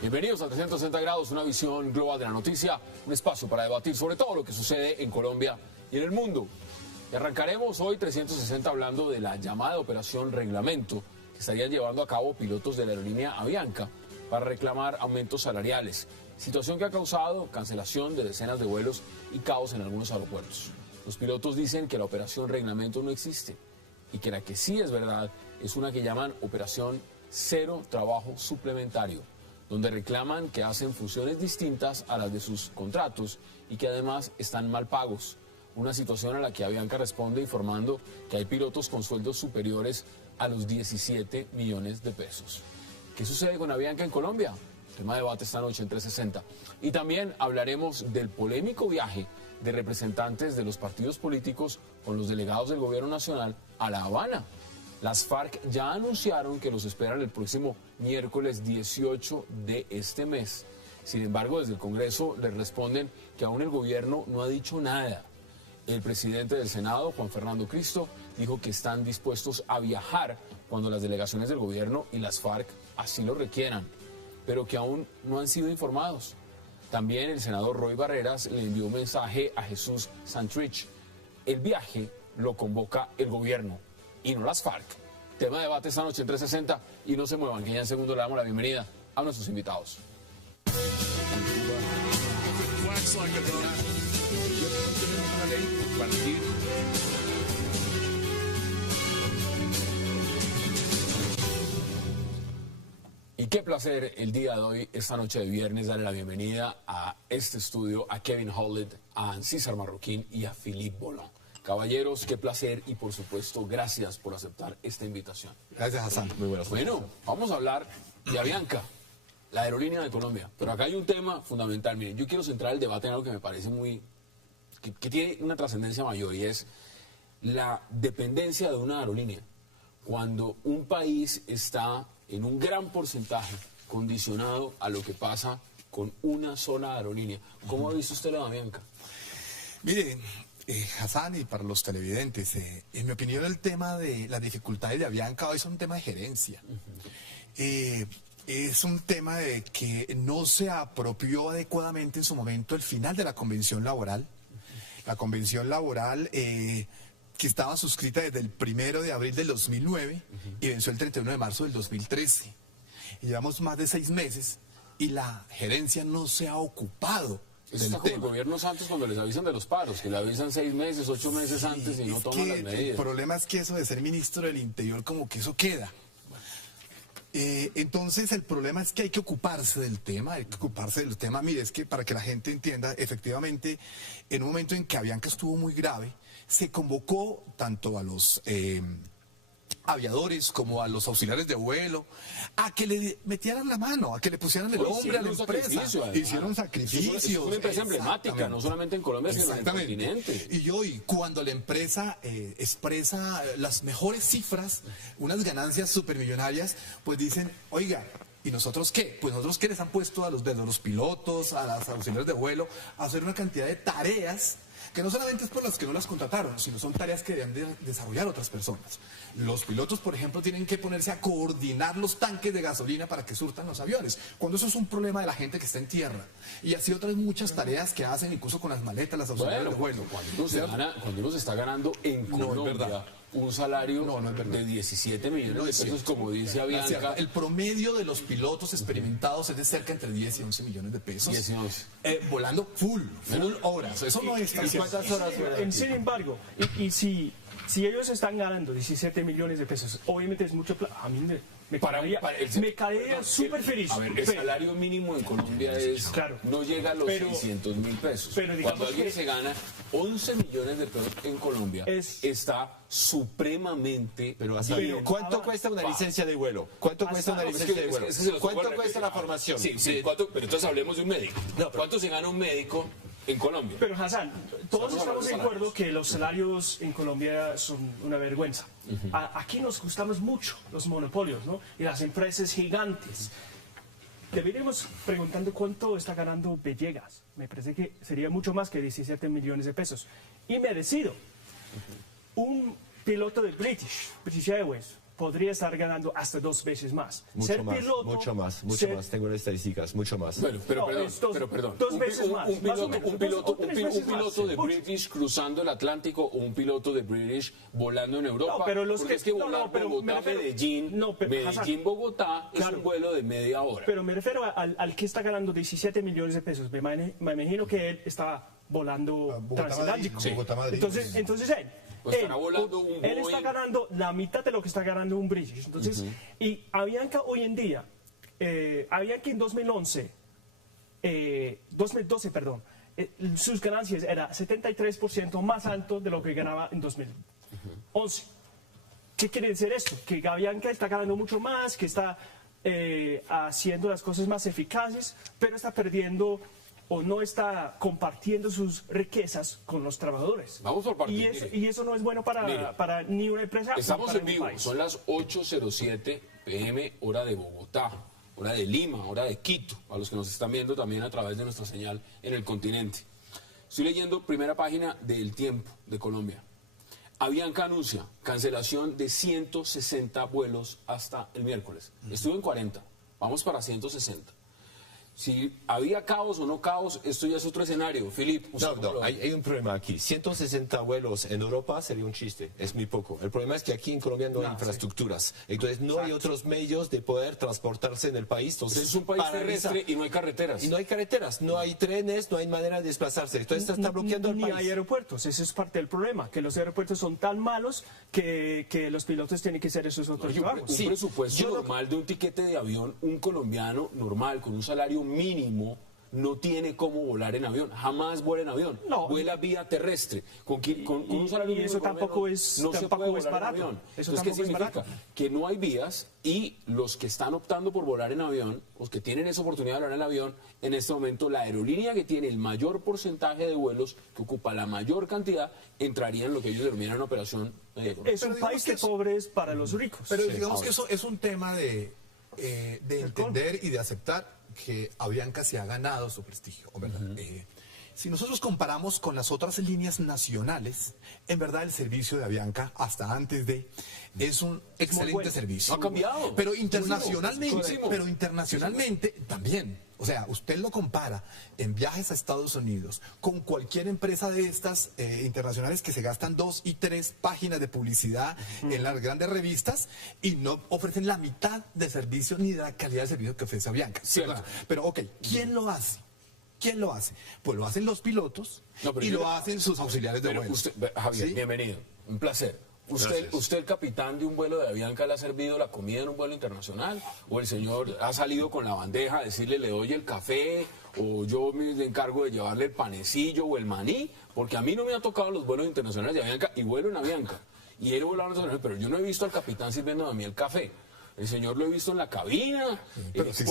Bienvenidos a 360 grados, una visión global de la noticia, un espacio para debatir sobre todo lo que sucede en Colombia y en el mundo. Y arrancaremos hoy 360 hablando de la llamada Operación Reglamento que estarían llevando a cabo pilotos de la aerolínea Avianca para reclamar aumentos salariales, situación que ha causado cancelación de decenas de vuelos y caos en algunos aeropuertos. Los pilotos dicen que la Operación Reglamento no existe y que la que sí es verdad es una que llaman Operación Cero Trabajo Suplementario, donde reclaman que hacen funciones distintas a las de sus contratos y que además están mal pagos. Una situación a la que Avianca responde informando que hay pilotos con sueldos superiores a los 17 millones de pesos. ¿Qué sucede con Avianca en Colombia? Tema de debate esta noche en 360. Y también hablaremos del polémico viaje de representantes de los partidos políticos con los delegados del gobierno nacional a La Habana. Las FARC ya anunciaron que los esperan el próximo miércoles 18 de este mes. Sin embargo, desde el Congreso les responden que aún el gobierno no ha dicho nada. El presidente del Senado, Juan Fernando Cristo, dijo que están dispuestos a viajar cuando las delegaciones del gobierno y las FARC así lo requieran, pero que aún no han sido informados. También el senador Roy Barreras le envió un mensaje a Jesús Santrich. El viaje lo convoca el gobierno y no las FARC. Tema de debate esta noche en 360 y no se muevan, que ya en segundo le damos la bienvenida a nuestros invitados. Y qué placer el día de hoy, esta noche de viernes, darle la bienvenida a este estudio a Kevin Hollett, a César Marroquín y a Philippe Bolón. Caballeros, qué placer y por supuesto gracias por aceptar esta invitación. Gracias, Hassan. Muy buenas noches. Bueno, vamos a hablar de Avianca, la aerolínea de Colombia. Pero acá hay un tema fundamental. Miren, yo quiero centrar el debate en algo que me parece que tiene una trascendencia mayor, y es la dependencia de una aerolínea. Cuando un país está en un gran porcentaje condicionado a lo que pasa con una sola aerolínea. ¿Cómo ha visto usted la de Avianca? Mire, Hassan, y para los televidentes, en mi opinión el tema de las dificultades de Avianca hoy es un tema de gerencia. Es un tema de que no se apropió adecuadamente en su momento el final de la convención laboral. La convención laboral que estaba suscrita desde el 1 de abril del 2009 y venció el 31 de marzo del 2013. Y llevamos más de 6 meses y la gerencia no se ha ocupado. Eso está como el gobierno Santos cuando les avisan de los paros, que le avisan 6 meses, 8 meses antes y no toman las medidas. El problema es que eso de ser ministro del Interior, como que eso queda. Entonces el problema es que hay que ocuparse del tema, Mire, es que para que la gente entienda, efectivamente, en un momento en que Avianca estuvo muy grave, se convocó tanto a los aviadores como a los auxiliares de vuelo a que le metieran la mano, a que le pusieran el hombre a la empresa. Hicieron sacrificios. Es una empresa emblemática, no solamente en Colombia, sino en el continente. Y cuando la empresa expresa las mejores cifras, unas ganancias supermillonarias, pues dicen, oiga, ¿y nosotros qué? Pues nosotros que les han puesto desde los pilotos, a las auxiliares de vuelo, a hacer una cantidad de tareas que no solamente es por las que no las contrataron, sino son tareas que deben de desarrollar otras personas. Los pilotos, por ejemplo, tienen que ponerse a coordinar los tanques de gasolina para que surtan los aviones, cuando eso es un problema de la gente que está en tierra. Y así otras muchas tareas que hacen, incluso con las maletas, las auxiliares de vuelo. Cuando uno se está ganando en Colombia un salario de 17 millones de pesos, como dice Avianca. El promedio de los pilotos experimentados es de cerca entre 10 y 11 millones de pesos. 10 y 11. Volando full horas. Eso no es tan... ¿Cuántas horas? Sin embargo, y si ellos están ganando 17 millones de pesos, obviamente es mucho plata. A mí me caería súper feliz. A ver, el salario mínimo en Colombia no llega a los 600.000 pesos. Pero cuando alguien se gana 11 millones de pesos en Colombia, está supremamente... ¿Cuánto cuesta una licencia de vuelo? ¿Cuánto cuesta una licencia de vuelo? ¿Cuánto cuesta la formación? Sí, pero entonces hablemos de un médico. ¿Cuánto se gana un médico en Colombia? Pero Hassan, todos estamos de acuerdo que los salarios en Colombia son una vergüenza. Aquí nos gustamos mucho los monopolios, ¿no? Y las empresas gigantes. deberíamos preguntando cuánto está ganando Villegas. Me parece que sería mucho más que 17 millones de pesos. Y merecido. Un piloto de British Airways, podría estar ganando hasta 2 veces más. Mucho más. Tengo las estadísticas, mucho más. Bueno, pero perdón. 2 veces más. Un piloto de British cruzando el Atlántico o un piloto de British volando en Europa. No, pero porque es que volar Medellín-Bogotá es un vuelo de media hora. Pero me refiero al que está ganando 17 millones de pesos. Me imagino que él está volando transatlántico. Entonces él... Pues él está ganando la mitad de lo que está ganando un British. Entonces, y Avianca hoy en día, Avianca en 2012, sus ganancias era 73% más alto de lo que ganaba en 2011. ¿Qué quiere decir esto? Que Avianca está ganando mucho más, que está haciendo las cosas más eficaces, pero está perdiendo o no está compartiendo sus riquezas con los trabajadores. Vamos por partes. Y eso no es bueno para ni una empresa. Estamos en vivo, son las 8:07 p.m. hora de Bogotá, hora de Lima, hora de Quito, a los que nos están viendo también a través de nuestra señal en el continente. Estoy leyendo primera página del Tiempo de Colombia. Avianca anuncia cancelación de 160 vuelos hasta el miércoles. Estuvo en 40, vamos para 160. Si había caos o no caos, esto ya es otro escenario. Philip, hay un problema aquí. 160 vuelos en Europa sería un chiste, es muy poco. El problema es que aquí en Colombia no hay infraestructuras, entonces no hay otros medios de poder transportarse en el país. Entonces, es un país terrestre y no hay carreteras. Y no hay carreteras, no hay trenes, no hay manera de desplazarse. Entonces está bloqueando el país. Ni hay aeropuertos, ese es parte del problema, que los aeropuertos son tan malos que los pilotos tienen que hacer esos otros trabajos. Un presupuesto normal de un tiquete de avión, un colombiano normal, con un salario mínimo, no tiene cómo volar en avión. Jamás vuela en avión. No. Vuela vía terrestre. Con un salario mínimo. Y eso tampoco es barato. Entonces, ¿qué significa? Que no hay vías y los que están optando por volar en avión, los que tienen esa oportunidad de volar en avión, en este momento la aerolínea que tiene el mayor porcentaje de vuelos, que ocupa la mayor cantidad, entraría en lo que ellos denominan una operación. Es un país de pobres para los ricos. Pero digamos que eso es un tema de entender y de aceptar que Avianca se ha ganado su prestigio, ¿verdad? Si nosotros comparamos con las otras líneas nacionales, en verdad el servicio de Avianca, hasta antes de, es un excelente servicio. No ha cambiado. Pero internacionalmente también. O sea, usted lo compara en viajes a Estados Unidos con cualquier empresa de estas internacionales que se gastan 2 y 3 páginas de publicidad en las grandes revistas y no ofrecen la mitad de servicio ni de la calidad de servicio que ofrece Avianca. Pero, ok, ¿quién lo hace? ¿Quién lo hace? Pues lo hacen los pilotos y lo hacen sus auxiliares de vuelo. Javier, ¿sí? Bienvenido. Un placer. ¿Usted, el capitán de un vuelo de Avianca, le ha servido la comida en un vuelo internacional? ¿O el señor ha salido con la bandeja a decirle, le doy el café? ¿O yo me encargo de llevarle el panecillo o el maní? Porque a mí no me han tocado los vuelos internacionales de Avianca y vuelo en Avianca. Y he volado internacional, pero yo no he visto al capitán sirviendo a mí el café. El señor lo he visto en la cabina. Pero sí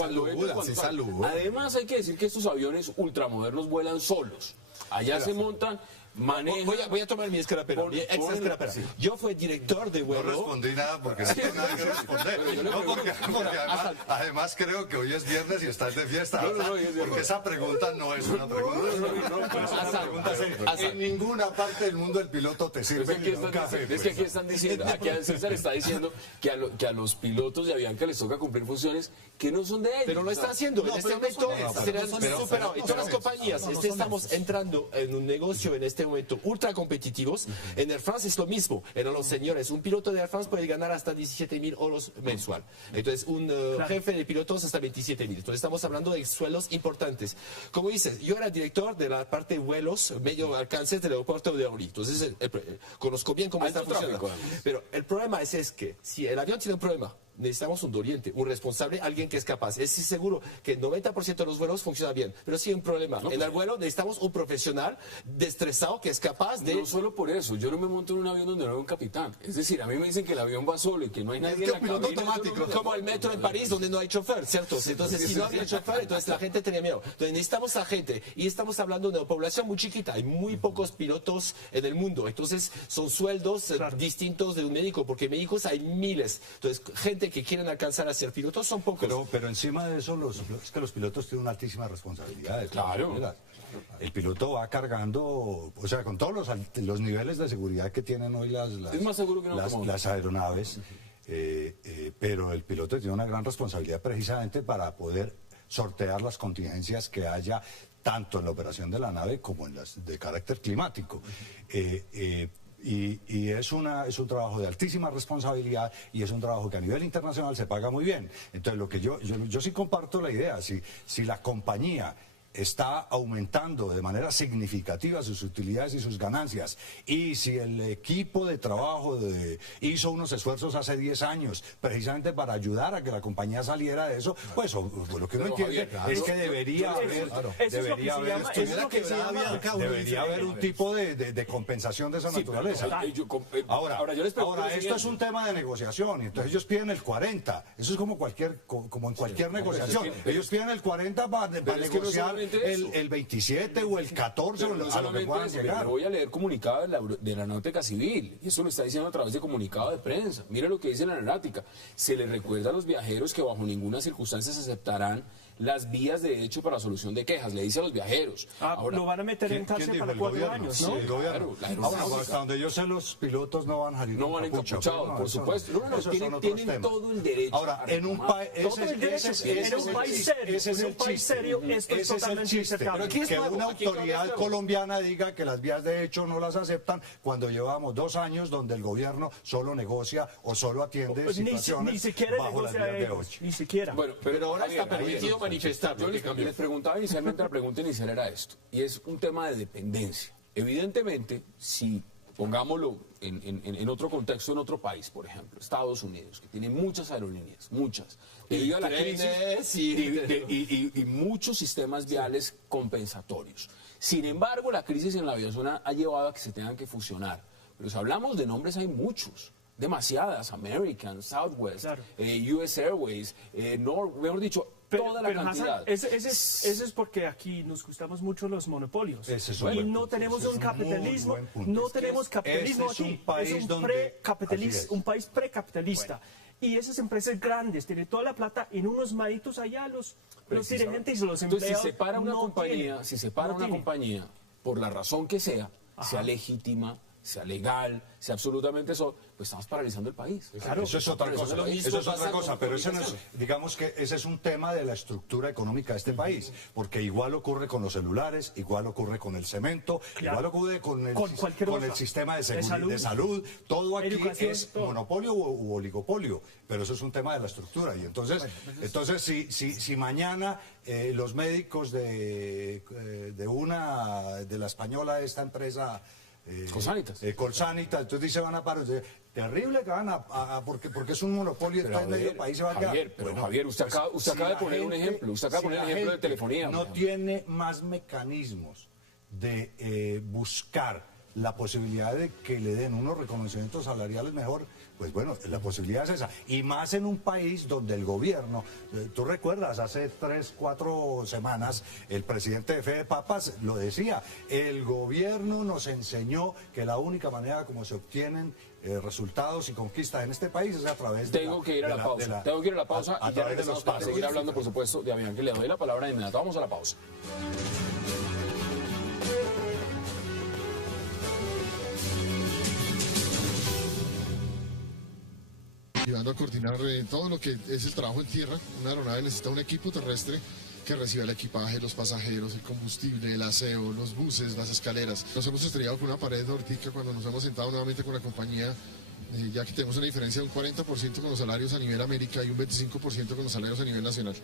saluda. Además, hay que decir que estos aviones ultramodernos vuelan solos. Allá se montan... Voy a tomar mi escarapela. Sí. Yo fui director de vuelo. No respondí nada porque no tengo nada que responder. Porque además creo que hoy es viernes y estás de fiesta. Porque esa pregunta no es una pregunta. En ninguna parte del mundo el piloto te sirve un café. Es que aquí están diciendo, aquí César está diciendo que a los pilotos de Avianca les toca cumplir funciones que no son de ellos. Pero lo está haciendo. En este momento serán superados. Y todas las compañías, estamos entrando en un negocio en este momento ultra competitivos. En Air France es lo mismo. Eran los señores. Un piloto de Air France puede ganar hasta 17.000 euros mensual. Entonces, un jefe de pilotos hasta 27.000. Entonces, estamos hablando de sueldos importantes. Como dices, yo era director de la parte de vuelos medio alcance del aeropuerto de Orly. Entonces, conozco bien cómo está funcionando. Pero el problema es que si el avión tiene un problema, necesitamos un doliente, un responsable, alguien que es capaz. Es seguro que el 90% de los vuelos funciona bien, pero si hay un problema en el vuelo, necesitamos un profesional destresado que es capaz de... No solo por eso, yo no me monto en un avión donde no hay un capitán. Es decir, a mí me dicen que el avión va solo y que no hay nadie en la cabina. Automático. Como el metro en París, donde no hay chofer, ¿cierto? Entonces, si no hay chofer, entonces la gente tenía miedo. Entonces, necesitamos a gente. Y estamos hablando de una población muy chiquita. Hay muy pocos pilotos en el mundo. Entonces, son sueldos distintos de un médico, porque médicos hay miles. Entonces, gente gente que quieren alcanzar a ser pilotos son pocos. Pero encima de eso, es que los pilotos tienen una altísima responsabilidad. De todas Claro. maneras. El piloto va cargando, o sea, con todos los niveles de seguridad que tienen hoy Es más seguro que no como- las aeronaves, pero el piloto tiene una gran responsabilidad precisamente para poder sortear las contingencias que haya tanto en la operación de la nave como en las de carácter climático. Y es un trabajo de altísima responsabilidad y es un trabajo que a nivel internacional se paga muy bien. Entonces, lo que yo sí comparto la idea, si la compañía está aumentando de manera significativa sus utilidades y sus ganancias, y si el equipo de trabajo hizo unos esfuerzos hace 10 años precisamente para ayudar a que la compañía saliera de eso, pues lo que uno entiende es que debería haber un tipo de compensación de esa naturaleza. Ahora, yo les pregunto lo esto siguiente. es un tema de negociación, y entonces ellos piden el 40, eso es como en cualquier negociación, ellos piden el 40 para negociar el 27 o el 14 o a lo que puedan llegar. Voy a leer comunicado de la Aeronáutica Civil, y eso lo está diciendo a través de comunicado de prensa. Mira lo que dice la Aeronáutica. Se les recuerda a los viajeros que bajo ninguna circunstancia se aceptarán las vías de hecho para solución de quejas. Le dice a los viajeros. Ahora, lo van a meter en cárcel para 4 años, ¿no? Sí, el gobierno. Claro, Ahora, hasta donde yo sé, los pilotos no van a salir no van encapuchados, por supuesto. Tienen todo el derecho. Ahora, en un país, En un país serio, esto es totalmente inaceptable. que una autoridad colombiana diga que las vías de hecho no las aceptan cuando llevamos 2 años donde el gobierno solo negocia o solo atiende situaciones ni siquiera bajo las negocia vías de ellos, hecho. ni siquiera. Bueno, Pero ahora está Javier, permitido manifestar. Yo les preguntaba inicialmente, la pregunta inicial era esto, y es un tema de dependencia. Evidentemente, si pongámoslo en otro contexto, en otro país, por ejemplo, Estados Unidos, que tiene muchas aerolíneas, muchas, debido a la crisis y muchos sistemas viales compensatorios. Sin embargo, la crisis en la aviación ha llevado a que se tengan que fusionar. Pero si hablamos de nombres, hay muchos. Demasiadas, American, Southwest, Claro. US Airways, mejor dicho, toda la Pero, cantidad. Hassan, ese es porque aquí nos gustamos mucho los monopolios. Ese es un Y buen no punto, tenemos ese es un un muy capitalismo, buen punto. no tenemos capitalismo este es aquí. un país es un donde- así es. un país precapitalista. Y esas empresas grandes tienen toda la plata en unos manitos allá, los dirigentes y los empleados. Entonces, si se para una no compañía, tienen, si se para no una tienen. compañía, por la razón que sea legítima, sea legal, sea absolutamente eso, pues estamos paralizando el país. Claro. Eso es otra cosa, Lo mismo eso es pasa otra con cosa, pero eso no es, comunicación. digamos que ese es un tema de la estructura económica de este país, porque igual ocurre con los celulares, igual ocurre con el cemento, Claro. igual ocurre con el cualquier con el cosa. sistema de salud. salud, todo aquí Educación, es todo. monopolio u oligopolio, pero eso es un tema de la estructura, y entonces si mañana los médicos de la española, esta empresa Colsanitas. Colsanitas, entonces dice van a parar. Terrible que van porque es un monopolio y Pero, está en medio país se va a quedar. Javier, usted acaba de poner un ejemplo. Usted acaba de poner el ejemplo de telefonía. No tiene más mecanismos de buscar la posibilidad de que le den unos reconocimientos salariales mejor. Pues bueno, la posibilidad es esa. Y más en un país donde el gobierno, tú recuerdas, hace 3, 4 semanas, el presidente de Fede Papas lo decía, el gobierno nos enseñó que la única manera como se obtienen resultados y conquistas en este país es a través de Tengo que ir a la pausa. a Y ya través de los regresamos para pasos. seguir hablando, por supuesto, de Avianca. Le doy la palabra de inmediato. Vamos a la pausa. Ayudando a coordinar todo lo que es el trabajo en tierra. Una aeronave necesita un equipo terrestre que reciba el equipaje, los pasajeros, el combustible, el aseo, los buses, las escaleras. Nos hemos estrellado con una pared nórdica cuando nos hemos sentado nuevamente con la compañía, ya que tenemos una diferencia de un 40% con los salarios a nivel América y un 25% con los salarios a nivel nacional.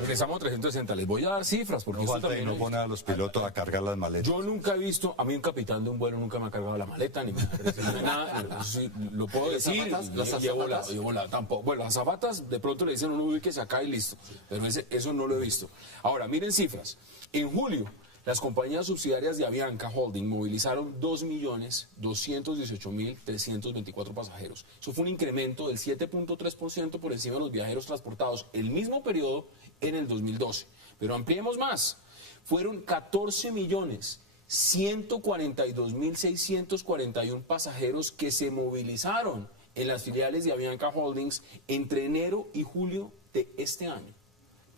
Regresamos a 360. Les voy a dar cifras porque No esto falta y también no pone a los pilotos a cargar las maletas. Yo nunca he visto, a mí un capitán de un vuelo nunca me ha cargado la maleta, ni me ha recibido nada, eso sí, lo puedo decir, llevo la, tampoco, bueno, las zapatas de pronto le dicen uno ubíquese acá y listo, pero eso no lo he visto. Ahora, miren cifras, en julio, las compañías subsidiarias de Avianca Holding movilizaron 2.218.324 pasajeros. Eso fue un incremento del 7.3% por encima de los viajeros transportados el mismo periodo en el 2012. Pero ampliemos más. Fueron 14.600.000 142.641 pasajeros que se movilizaron en las filiales de Avianca Holdings entre enero y julio de este año.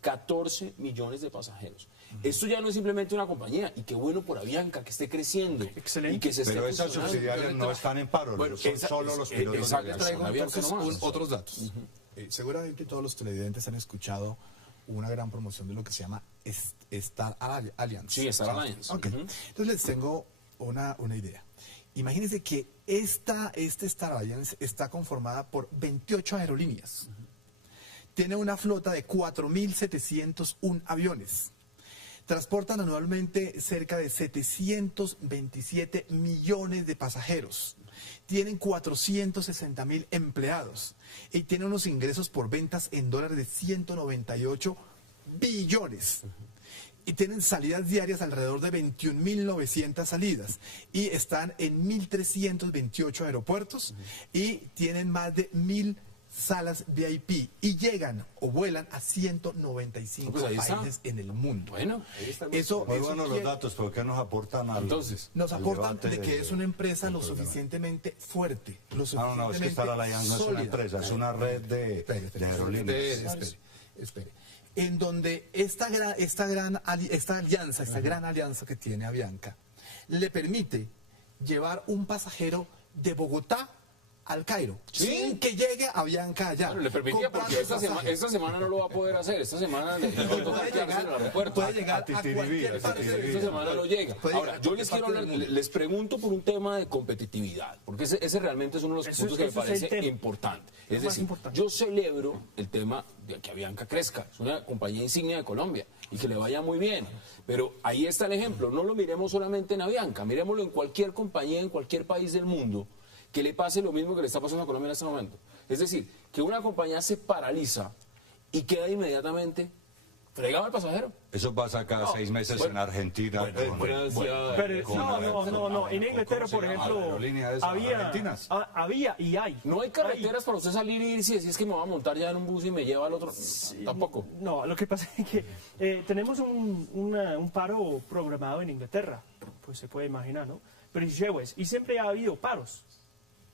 14 millones de pasajeros. Esto ya no es simplemente una compañía, y qué bueno por Avianca, que esté creciendo. Excelente. Y que se esté Pero esas funcionando. subsidiarias no están en paro, Bueno, son solo los pilotos. exacto. Les traigo Avianca entonces nomás. otros datos. Seguramente todos los televidentes han escuchado una gran promoción de lo que se llama Star Alliance. Sí, Star Alliance. Ok. Entonces les tengo una idea. Imagínense que este Star Alliance está conformada por 28 aerolíneas. Tiene una flota de 4.701 aviones. Transportan anualmente cerca de 727 millones de pasajeros. Tienen 460.000 empleados y tienen unos ingresos por ventas en dólares de 198 billones. Y tienen salidas diarias alrededor de 21.900 salidas y están en 1.328 aeropuertos y tienen más de 1.000 salas VIP y llegan o vuelan a 195 Pues ahí está. países en el mundo. Bueno, ahí está. Eso, Muy eso buenos los quiere- datos, pero ¿qué nos aportan al, Entonces, nos al aportan debate de que es una empresa lo del programa? suficientemente fuerte, lo No, suficientemente no, es que Star Alliance no es una sólida. empresa, es una red de aerolíneas. Espere. En donde esta gran alianza que tiene Avianca le permite llevar un pasajero de Bogotá al Cairo, Sí. sin que llegue Avianca allá. Bueno, le permitía comprando porque pasajes. esta semana no lo va a poder hacer. Esta semana le va a tocar quedarse en el aeropuerto. puede llegar a Titiribí, cualquier a parte. Titiribí. Esta semana no llega. Puede Ahora, llegar a yo les quiero cualquier hablar, parte del mundo. les pregunto por un tema de competitividad, porque ese realmente es uno de los Eso puntos que me es el parece tema. importante. Lo Es más decir, importante. yo celebro el tema de que Avianca crezca, es una compañía insignia de Colombia y que le vaya muy bien. Pero ahí está el ejemplo, no lo miremos solamente en Avianca, miremoslo en cualquier compañía, en cualquier país del mundo, que le pase lo mismo que le está pasando a Colombia en este momento. Es decir, que una compañía se paraliza y queda inmediatamente fregado al pasajero. Eso pasa cada 6 meses en Argentina. Bueno, Pero con no. En Inglaterra, por ¿cómo se llama? ejemplo, Aerolínea esa, argentinas. había y hay. No hay carreteras para usted salir y irse y decir es que me voy a montar ya en un bus y me lleva al otro. Tampoco. No, lo que pasa es que tenemos un paro programado en Inglaterra, pues se puede imaginar, ¿no? British Airways, y siempre ha habido paros.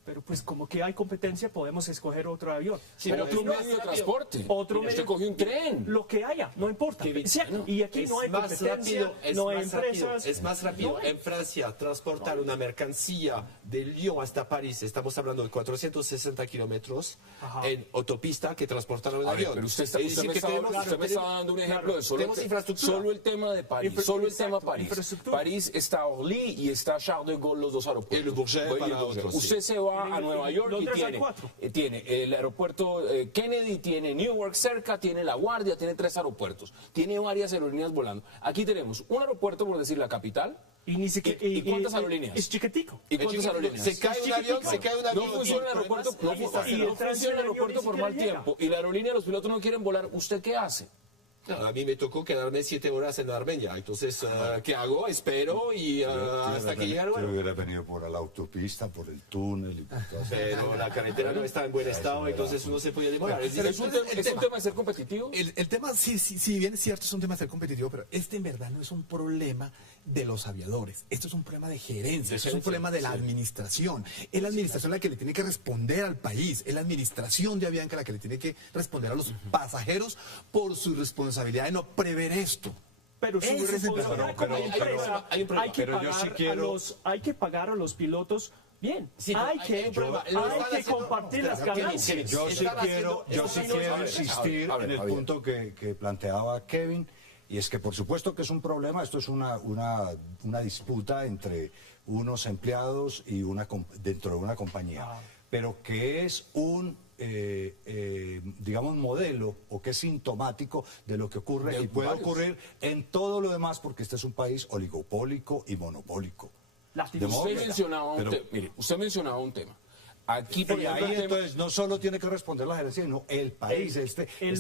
Pero pues como que hay competencia, podemos escoger otro avión. Sí, pero otro aquí no medio de es- transporte. Otro Usted medio- cogió un tren. Lo que haya, no importa. Kevin, Sí, y aquí es no hay más competencia, rápido, es no hay más rápido, empresas. es más rápido. no hay- En Francia, transportar una mercancía de Lyon hasta París, estamos hablando de 460 kilómetros Ajá. en autopista que transportar un A ver, avión. pero usted, Es decir, que tenemos- usted me está dando un ejemplo de tenemos infraestructura. solo el tema de París. Solo el tema Exacto, París. infraestructura. París está Orly y está Charles de Gaulle, los dos aeropuertos. Y Le Bourget Bueno, para otros, sí. Usted se va a Nueva York y Londres hay tiene, 4. tiene el aeropuerto Kennedy, tiene Newark cerca, tiene La Guardia, tiene 3 aeropuertos. Tiene varias aerolíneas volando. Aquí tenemos un aeropuerto, por decir, la capital. Y ni siquiera. ¿Y cuántas aerolíneas? Es chiquitico. ¿Y cuántas aerolíneas? Se cae un avión, se cae un No avión. funciona el y aeropuerto, además, no, ahí está. y el funciona el aeropuerto ni por siquiera mal llega. tiempo. Y la aerolínea, los pilotos no quieren volar. ¿Usted qué hace? A mí me tocó quedarme 7 horas en Armenia. Entonces, ¿qué hago? Espero y hasta que llegue el Yo vuelo. hubiera venido por la autopista, por el túnel y por todas Pero la carretera no está en buen estado, entonces uno se podía demorar. Es ¿Es decir, un tema de ser competitivo? El tema, si bien es cierto, es un tema de ser competitivo, pero este en verdad no es un problema de los aviadores. Esto es un problema de gerencia, esto es un problema de la administración. Es la administración la que le tiene que responder al país, es la administración de Avianca la que le tiene que responder a los pasajeros por su responsabilidad de no prever esto. Pero su Ese es el responsabilidad problema. como empresa, hay un problema. hay que Pero yo sí pagar quiero- hay que pagar a los pilotos bien. Sí, pero hay hay un problema. Lo están que haciendo- compartir las Kevin, ganancias. Yo sí Están quiero, haciendo- yo sí están quiero haciendo- insistir A ver, en el Javier. punto que planteaba Kevin, y es que por supuesto que es un problema, esto es una disputa entre unos empleados y dentro de una compañía, pero que es un digamos, modelo o que es sintomático de lo que ocurre De y puede varios. ocurrir en todo lo demás porque este es un país oligopólico y monopólico. Lastimoso. De modo Usted que- mencionaba pero- mire, usted mencionaba un tema. Aquí, por Y ahí entonces no solo tiene que responder la gerencia, sino el país.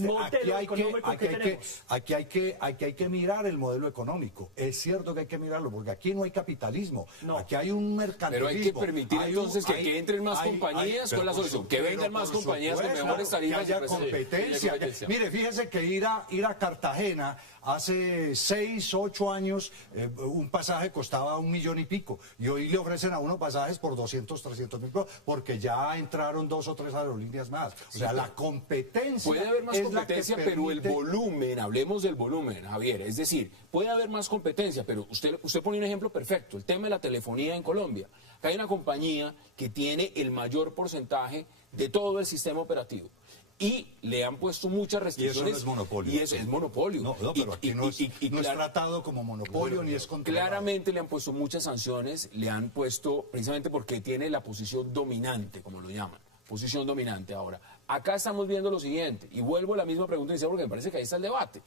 Modelo económico que tenemos. Aquí hay que mirar el modelo económico. Es cierto que hay que mirarlo, porque aquí no hay capitalismo. No. Aquí hay un mercantilismo. pero hay que permitir entonces que entren más compañías con la solución. Que vengan más compañías con mejores tarifas. Que haya competencia. Mire, fíjese que ir a Cartagena hace 6, 8 años un pasaje costaba 1 millón y pico. Y hoy le ofrecen a uno pasajes por 200, 300 mil pesos, porque ya entraron 2 o 3 aerolíneas más. O sea, la competencia. Puede haber más competencia, pero el volumen, hablemos del volumen, Javier. Es decir, puede haber más competencia, pero usted pone un ejemplo perfecto, el tema de la telefonía en Colombia. Acá hay una compañía que tiene el mayor porcentaje de todo el sistema operativo. Y le han puesto muchas restricciones. Y eso no es monopolio. Y eso es monopolio. No, pero aquí no es tratado como monopolio ni es controlado. Claramente le han puesto muchas sanciones, le han puesto precisamente porque tiene la posición dominante, como lo llaman. Posición dominante. Ahora, acá estamos viendo lo siguiente, y vuelvo a la misma pregunta inicial porque me parece que ahí está el debate.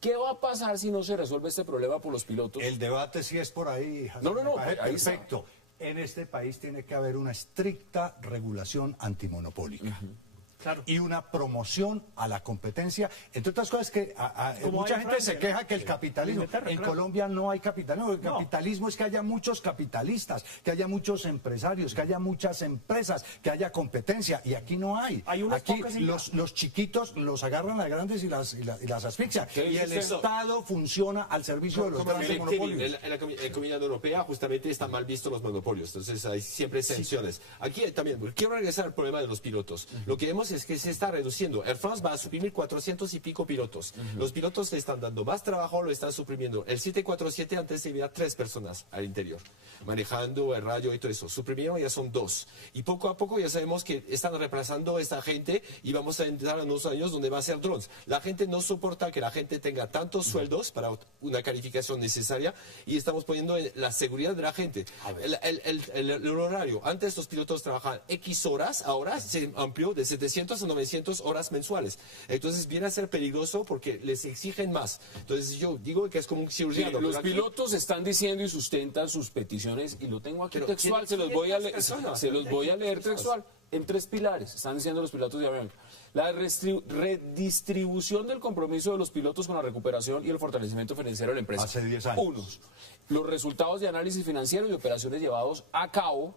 ¿Qué va a pasar si no se resuelve este problema por los pilotos? El debate sí es por ahí. No, ahí está. Perfecto. En este país tiene que haber una estricta regulación antimonopólica. Claro. Y una promoción a la competencia, entre otras cosas que mucha gente se queja que el capitalismo, en Colombia no hay capitalismo, el capitalismo es que haya muchos capitalistas, que haya muchos empresarios, que haya muchas empresas, que haya competencia, y aquí no hay. Aquí los chiquitos los agarran a grandes y las asfixian, y el Estado funciona al servicio de los grandes monopolios. En la Comunidad Europea justamente están mal vistos los monopolios, entonces hay siempre sanciones. Aquí también, quiero regresar al problema de los pilotos. Lo que vemos es que se está reduciendo. Air France va a suprimir 400 y pico pilotos. Los pilotos le están dando más trabajo, lo están suprimiendo. El 747 antes había 3 personas al interior, manejando el radio y todo eso. Suprimieron, ya son 2. Y poco a poco ya sabemos que están reemplazando a esta gente y vamos a entrar en unos años donde va a ser drones. La gente no soporta que la gente tenga tantos sueldos para una calificación necesaria y estamos poniendo en la seguridad de la gente. El horario. Antes los pilotos trabajaban X horas, ahora se amplió de 700 a 900 horas mensuales. Entonces viene a ser peligroso porque les exigen más. Entonces yo digo que es como un cirujano. Los pilotos están diciendo y sustentan sus peticiones, y lo tengo aquí textual, se los voy a leer textual, en 3 pilares. Están diciendo los pilotos de Avianca: la redistribución del compromiso de los pilotos con la recuperación y el fortalecimiento financiero de la empresa. Hace 10 años. 1. Los resultados de análisis financiero y operaciones llevados a cabo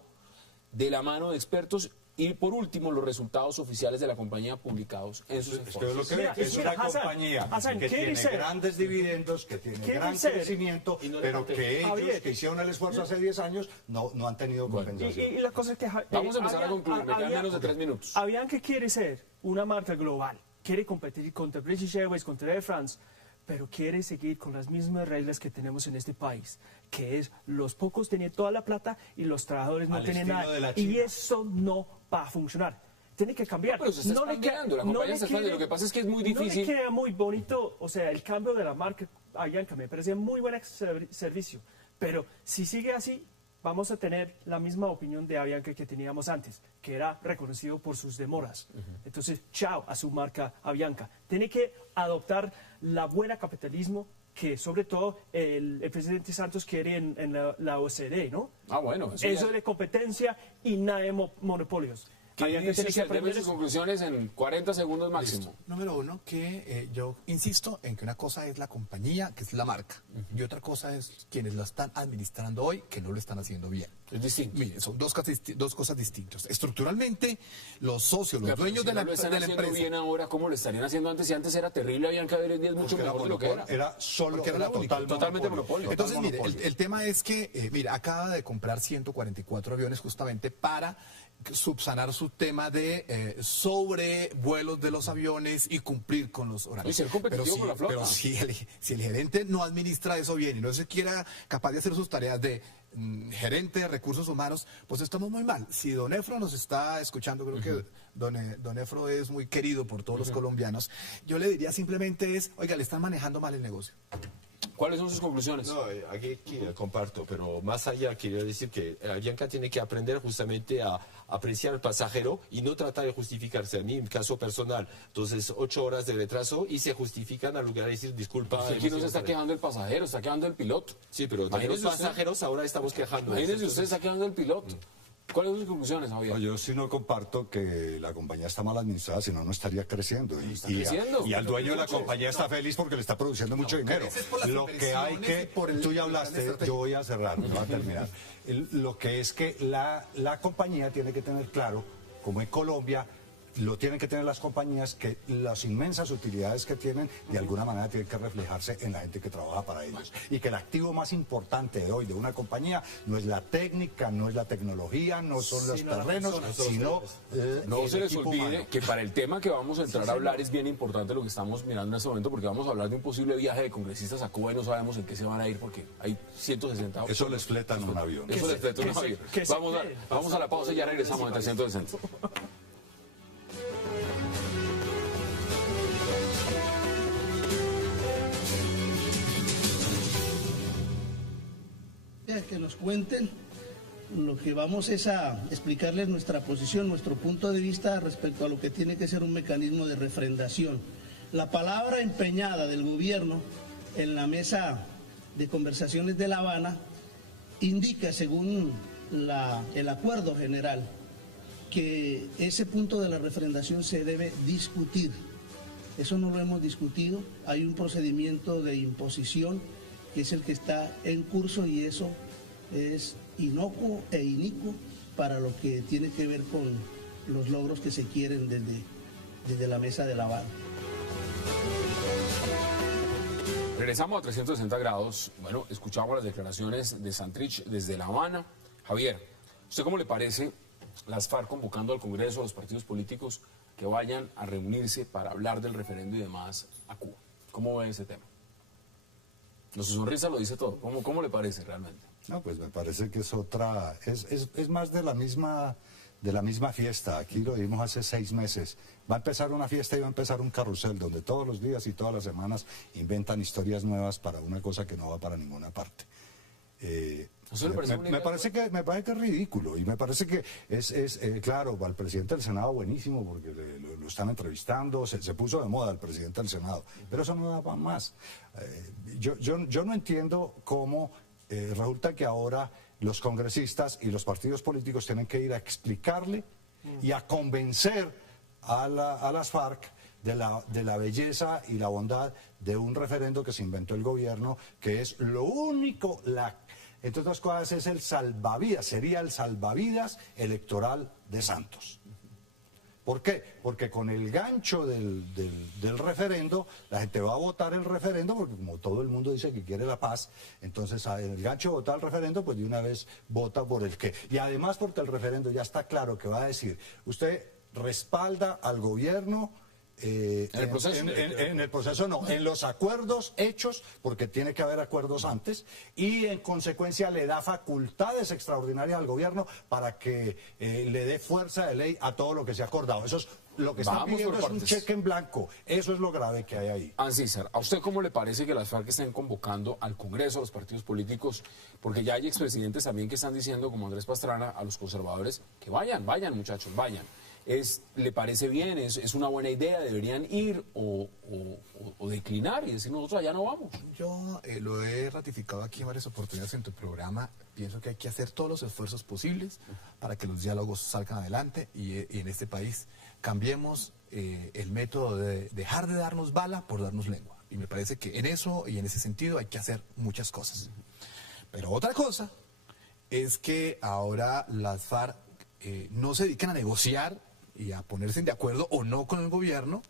de la mano de expertos. Y por último, los resultados oficiales de la compañía publicados en sus informes. Es una compañía que tiene grandes dividendos, que tiene gran crecimiento, pero que ellos que hicieron el esfuerzo hace 10 años no han tenido compensación. Y la cosa es que vamos a empezar a concluir, me quedan menos de 3 minutos. Avianca quiere ser una marca global, quiere competir contra British Airways, contra Air France, pero quiere seguir con las mismas reglas que tenemos en este país, que es los pocos tienen toda la plata y los trabajadores no tienen nada. Y eso no va a funcionar. Tiene que cambiar. Pero se está expandiendo, la compañía se expandiendo. Lo que pasa es que es muy difícil. No le queda muy bonito, o sea, el cambio de la marca Avianca me parece muy buen servicio, pero si sigue así, vamos a tener la misma opinión de Avianca que teníamos antes, que era reconocido por sus demoras. Entonces, chao a su marca Avianca. Tiene que adoptar la buena capitalismo que sobre todo el presidente Santos quiere en la OCDE, ¿no? Bueno. Eso de competencia y nada de monopolios. Deme sus conclusiones en 40 segundos máximo. Listo. Número 1, que yo insisto en que una cosa es la compañía, que es la marca, y otra cosa es quienes la están administrando hoy, que no lo están haciendo bien. Es distinto. Mire, son dos cosas distintas. Estructuralmente, los socios, los dueños de la empresa... bien ahora, ¿cómo lo estarían haciendo antes? Si antes era terrible, habían que haber en 10 mucho mejor de lo que era. Era solo, era totalmente monopolio. Entonces, mire, el tema es que, mira, acaba de comprar 144 aviones justamente para subsanar su tema de sobrevuelos de los aviones y cumplir con los horarios. Y ser competitivo con la flota. Pero si el gerente no administra eso bien y no se quiera capaz de hacer sus tareas de gerente de recursos humanos, pues estamos muy mal. Si don Efro nos está escuchando, creo que don Efro es muy querido por todos los colombianos, yo le diría simplemente oiga, le están manejando mal el negocio. ¿Cuáles son sus conclusiones? No, aquí comparto, pero más allá quería decir que Avianca tiene que aprender justamente a apreciar al pasajero y no tratar de justificarse. A mí, en mi caso personal, entonces 8 horas de retraso y se justifican al lugar de decir disculpa. Aquí no se está quejando el pasajero, está quejando el piloto. Sí, pero también los pasajeros ahora estamos quejando. Imagínese usted está quejando el piloto. ¿Cuáles son sus conclusiones, Javier? No, yo sí no comparto que la compañía está mal administrada, si no, no estaría creciendo. Y al dueño de la compañía está feliz porque le está produciendo mucho dinero. Lo que hay que, tú ya hablaste, yo voy a cerrar, no voy a terminar. Lo que es que la compañía tiene que tener claro, como en Colombia, lo tienen que tener las compañías, que las inmensas utilidades que tienen de alguna manera tienen que reflejarse en la gente que trabaja para ellos, y que el activo más importante de hoy de una compañía no es la técnica, no es la tecnología, no son los terrenos, sino no se les olvide humano. que para el tema que vamos a entrar a hablar es bien importante lo que estamos mirando en este momento, porque vamos a hablar de un posible viaje de congresistas a Cuba y no sabemos en qué se van a ir porque hay 160. Eso les fleta en un avión. Eso les fleta en un avión. Vamos a la pausa y ya regresamos en 360. Que nos cuenten. Lo que vamos es a explicarles nuestra posición, nuestro punto de vista respecto a lo que tiene que ser un mecanismo de refrendación. La palabra empeñada del gobierno en la mesa de conversaciones de La Habana indica, según el acuerdo general, que ese punto de la refrendación se debe discutir. Eso no lo hemos discutido. Hay un procedimiento de imposición que es el que está en curso, y eso es inocuo e inicuo para lo que tiene que ver con los logros que se quieren desde la mesa de La Habana. Regresamos a 360 grados. Bueno, escuchamos las declaraciones de Santrich desde La Habana. Javier, ¿usted cómo le parece las FARC convocando al Congreso, a los partidos políticos que vayan a reunirse para hablar del referendo y demás a Cuba? ¿Cómo ve ese tema? Su sonrisa lo dice todo. ¿Cómo le parece realmente? No, pues me parece que es otra, es más de la misma fiesta. Aquí lo vimos hace 6 meses. Va a empezar una fiesta y va a empezar un carrusel donde todos los días y todas las semanas inventan historias nuevas para una cosa que no va para ninguna parte. Me parece que es ridículo, y me parece que claro, al presidente del Senado buenísimo porque lo están entrevistando, se puso de moda el presidente del Senado, pero eso no da para más. Yo no entiendo cómo resulta que ahora los congresistas y los partidos políticos tienen que ir a explicarle y a convencer a las FARC de la belleza y la bondad de un referendo que se inventó el gobierno, que es lo único, entre otras cosas, es el salvavidas, sería el salvavidas electoral de Santos. ¿Por qué? Porque con el gancho del referendo, la gente va a votar el referendo, porque como todo el mundo dice que quiere la paz, entonces el gancho de votar el referendo, pues de una vez vota por el qué. Y además porque el referendo ya está claro que va a decir, usted respalda al gobierno. En el proceso no, en los acuerdos hechos, porque tiene que haber acuerdos antes, y en consecuencia le da facultades extraordinarias al gobierno para que le dé fuerza de ley a todo lo que se ha acordado. Eso es lo que están pidiendo, es un cheque en blanco. Eso es lo grave que hay ahí. César, ¿a usted cómo le parece que las FARC estén convocando al Congreso, a los partidos políticos? Porque ya hay expresidentes también que están diciendo, como Andrés Pastrana, a los conservadores, que vayan muchachos, vayan. ¿Le parece bien? ¿Es una buena idea? ¿Deberían ir o declinar y decir nosotros allá no vamos? Yo lo he ratificado aquí en varias oportunidades en tu programa. Pienso que hay que hacer todos los esfuerzos posibles para que los diálogos salgan adelante y en este país cambiemos el método de dejar de darnos bala por darnos lengua. Y me parece que en eso y en ese sentido hay que hacer muchas cosas. Pero otra cosa es que ahora las FARC no se dedican a negociar y a ponerse de acuerdo o no con el gobierno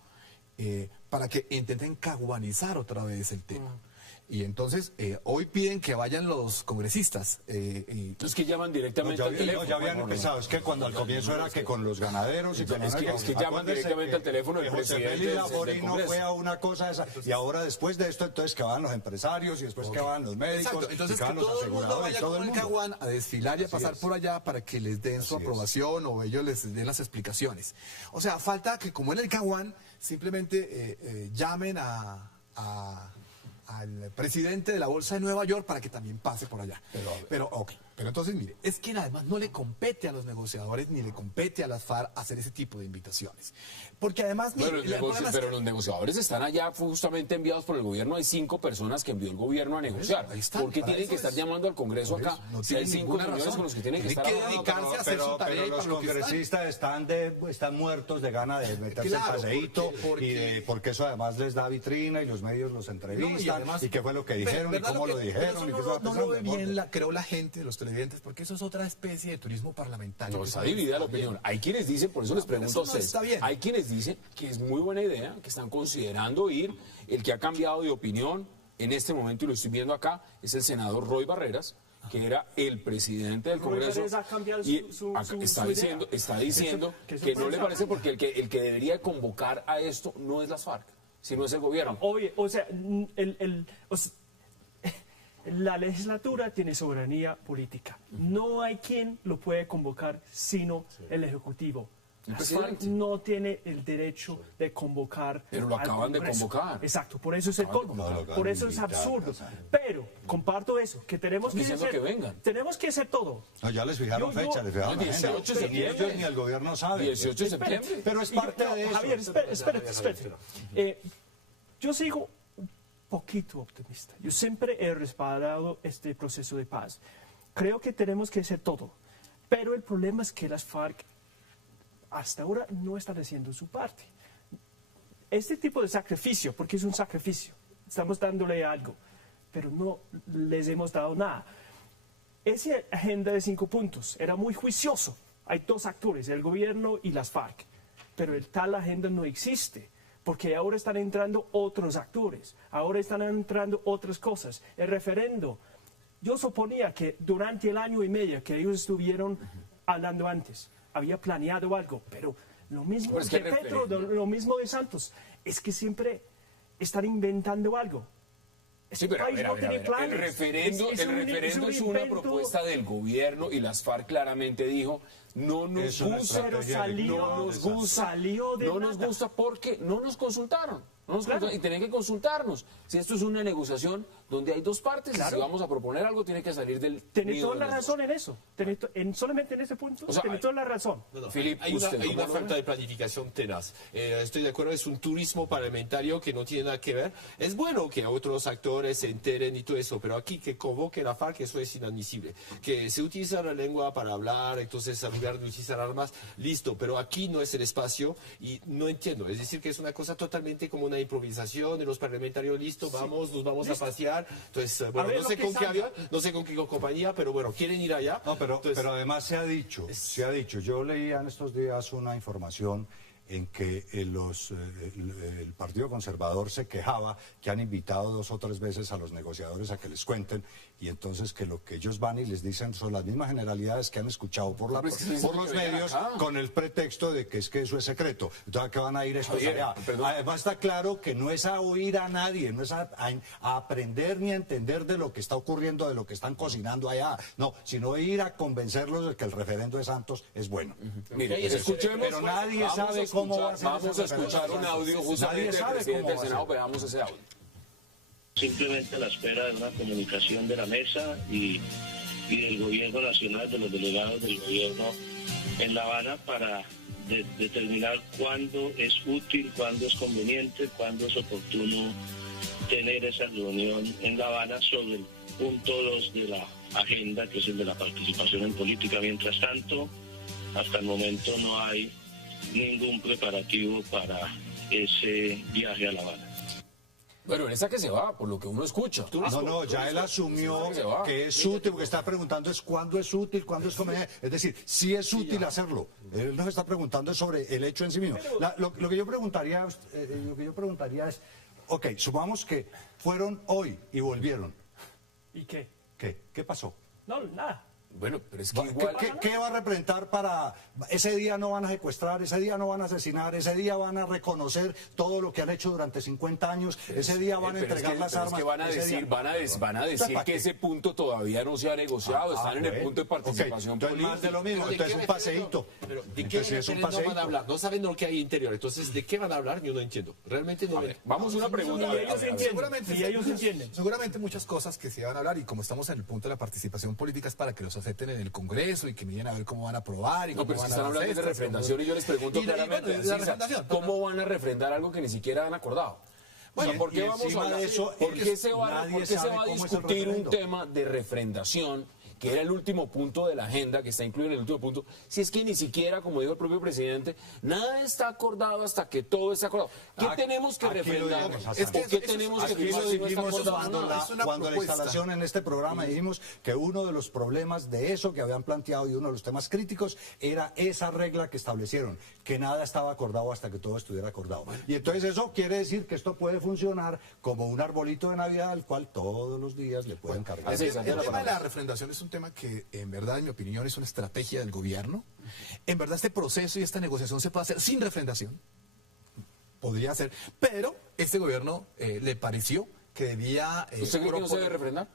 para que intenten caguanizar otra vez el tema. Y entonces hoy piden que vayan los congresistas. Entonces que llaman directamente al teléfono. Ya habían empezado. Es que cuando al comienzo era que con los ganaderos y con es que llaman directamente al teléfono del presidente del Congreso. Fue a una cosa esa. Y ahora después de esto, entonces que van los empresarios y después que van los médicos. Exacto. Entonces que que todo el mundo vaya con el caguán a desfilar y a pasar por allá para que les den su aprobación o ellos les den las explicaciones. O sea, falta que como en el caguán simplemente llamen al presidente de la Bolsa de Nueva York para que también pase por allá. Pero ok. Pero entonces, mire, es que además no le compete a los negociadores ni le compete a las FARC hacer ese tipo de invitaciones. Porque además... Pero los negociadores están allá justamente enviados por el gobierno. Hay 5 personas que envió el gobierno a negociar. ¿Por qué tienen que estar llamando al Congreso acá? Si hay 5 señores con los que tienen que estar dedicarse a hacer su tarea. Pero los congresistas están muertos de gana de meterse el paseíto, porque eso además les da vitrina y los medios los entrevistan, y qué fue lo que dijeron y cómo lo dijeron. No lo ve bien, creo, la gente, los televidentes, porque eso es otra especie de turismo parlamentario. No, está dividida la opinión. Hay quienes dicen, por eso les pregunto a ustedes, hay quienes dicen que es muy buena idea, que están considerando ir. El que ha cambiado de opinión en este momento, y lo estoy viendo acá, es el senador Roy Barreras, que era el presidente del Congreso, y está diciendo que no le parece, porque el que debería convocar a esto no es las FARC, sino es el gobierno. Oye, o sea, la legislatura tiene soberanía política. No hay quien lo puede convocar sino el Ejecutivo. Las FARC no tiene el derecho de convocar. Pero lo acaban de convocar. Exacto, por eso es el colmo. Por eso es absurdo. Pero comparto eso, que tenemos que hacer. Que vengan. Tenemos que hacer todo. No, ya les fijaron fecha, les fijaron 18 de septiembre. Ni el gobierno sabe. 18 de septiembre. Pero es parte de eso. Javier, espérate. Yo sigo un poquito optimista. Yo siempre he respaldado este proceso de paz. Creo que tenemos que hacer todo. Pero el problema es que las FARC hasta ahora no están haciendo su parte. Este tipo de sacrificio, porque es un sacrificio, estamos dándole algo, pero no les hemos dado nada. Esa agenda de 5 puntos era muy juicioso. Hay 2 actores, el gobierno y las FARC, pero tal agenda no existe, porque ahora están entrando otros actores, ahora están entrando otras cosas. El referendo, yo suponía que durante el año y medio que ellos estuvieron hablando antes, había planeado algo, pero lo mismo de Petro, lo mismo de Santos, es que siempre están inventando algo. Sí, pero el referendo es una propuesta del gobierno, y las FARC claramente dijo, no nos gusta, pero no nos gusta porque no nos consultaron. Y tienen que consultarnos. Si esto es una negociación donde hay 2 partes, y si vamos a proponer algo, tiene que salir del... Tiene toda la razón en eso. Solamente en ese punto, tiene toda la razón. Philippe, hay una falta de planificación tenaz. Estoy de acuerdo, es un turismo parlamentario que no tiene nada que ver. Es bueno que otros actores se enteren y todo eso, pero aquí que convoque la FARC, eso es inadmisible. Que se utiliza la lengua para hablar, entonces en lugar de utilizar armas, listo, pero aquí no es el espacio y no entiendo. Es decir, que es una cosa totalmente como una improvisación de los parlamentarios, listo, nos vamos a pasear. Entonces, bueno, no sé con qué avión, no sé con qué compañía, pero bueno, quieren ir allá. No, pero además se ha dicho, yo leía en estos días una información en que el Partido Conservador se quejaba que han invitado 2 o 3 veces a los negociadores a que les cuenten, y entonces que lo que ellos van y les dicen son las mismas generalidades que han escuchado por los medios, con el pretexto de que eso es secreto. Entonces, ¿a qué van a ir estos allá? Además está claro que no es a oír a nadie, no es a aprender ni a entender de lo que está ocurriendo, de lo que están cocinando allá, no, sino ir a convencerlos de que el referendo de Santos es bueno. Mire, escuchemos, pero nadie sabe cómo va a ser. Vamos a escuchar un audio justamente del presidente del Senado, veamos ese audio. Simplemente a la espera de una comunicación de la mesa y del gobierno nacional, de los delegados del gobierno en La Habana, para determinar cuándo es útil, cuándo es conveniente, cuándo es oportuno tener esa reunión en La Habana sobre el punto 2 de la agenda, que es el de la participación en política. Mientras tanto, hasta el momento no hay ningún preparativo para ese viaje a La Habana. Bueno, en esa que se va, por lo que uno escucha. No, ya él asumió que es útil, porque está preguntando es cuándo es útil, cuándo es conveniente. Es decir, sí es útil hacerlo. Él nos está preguntando sobre el hecho en sí mismo. Lo que yo preguntaría es, ok, supongamos que fueron hoy y volvieron. ¿Y qué? ¿Qué pasó? No, nada. Bueno, pero es que igual... ¿Qué va a representar para... Ese día no van a secuestrar, ese día no van a asesinar, ese día van a reconocer todo lo que han hecho durante 50 años, ese día van a entregar las armas. Es que van a decir que ese punto todavía no se ha negociado, están en el punto de participación política. Más de lo mismo, entonces es un paseíto. Pero ¿de qué no van a hablar? No saben lo que hay interior, entonces ¿de qué van a hablar? Yo no entiendo. Realmente no. Vamos a una pregunta. Seguramente muchas cosas que se van a hablar, y como estamos en el punto de la participación política, es para que los afecten en el Congreso y que miren a ver cómo van a aprobar y No, cómo pero van están a hablando de refrendación y yo les pregunto claramente, la refrendación. ¿cómo van a refrendar algo que ni siquiera han acordado? Bueno, O sea, ¿por qué y vamos a encima hablar de eso, ¿por qué se va nadie a sabe cómo es el discutir un referendo? tema de refrendación, que era el último punto de la agenda, que está incluido en el último punto, si es que ni siquiera, como dijo el propio presidente, nada está acordado hasta que todo esté acordado? ¿Qué tenemos que aquí lo refrendar? dijimos, ¿Por qué tenemos que Aquí lo firmar si no está dijimos acordado cuando nada? Es una cuando la propuesta. instalación en este programa dijimos que uno de los problemas de eso que habían planteado y uno de los temas críticos era esa regla que establecieron, que nada estaba acordado hasta que todo estuviera acordado. Y entonces eso quiere decir que esto puede funcionar como un arbolito de Navidad al cual todos los días le pueden cargar. así es, El tema de la refrendación es un tema que, en verdad, en mi opinión, es una estrategia del gobierno. En verdad, este proceso y esta negociación se puede hacer sin refrendación. Podría ser, pero este gobierno le pareció que debía... ¿Usted cree que no se debe refrendar?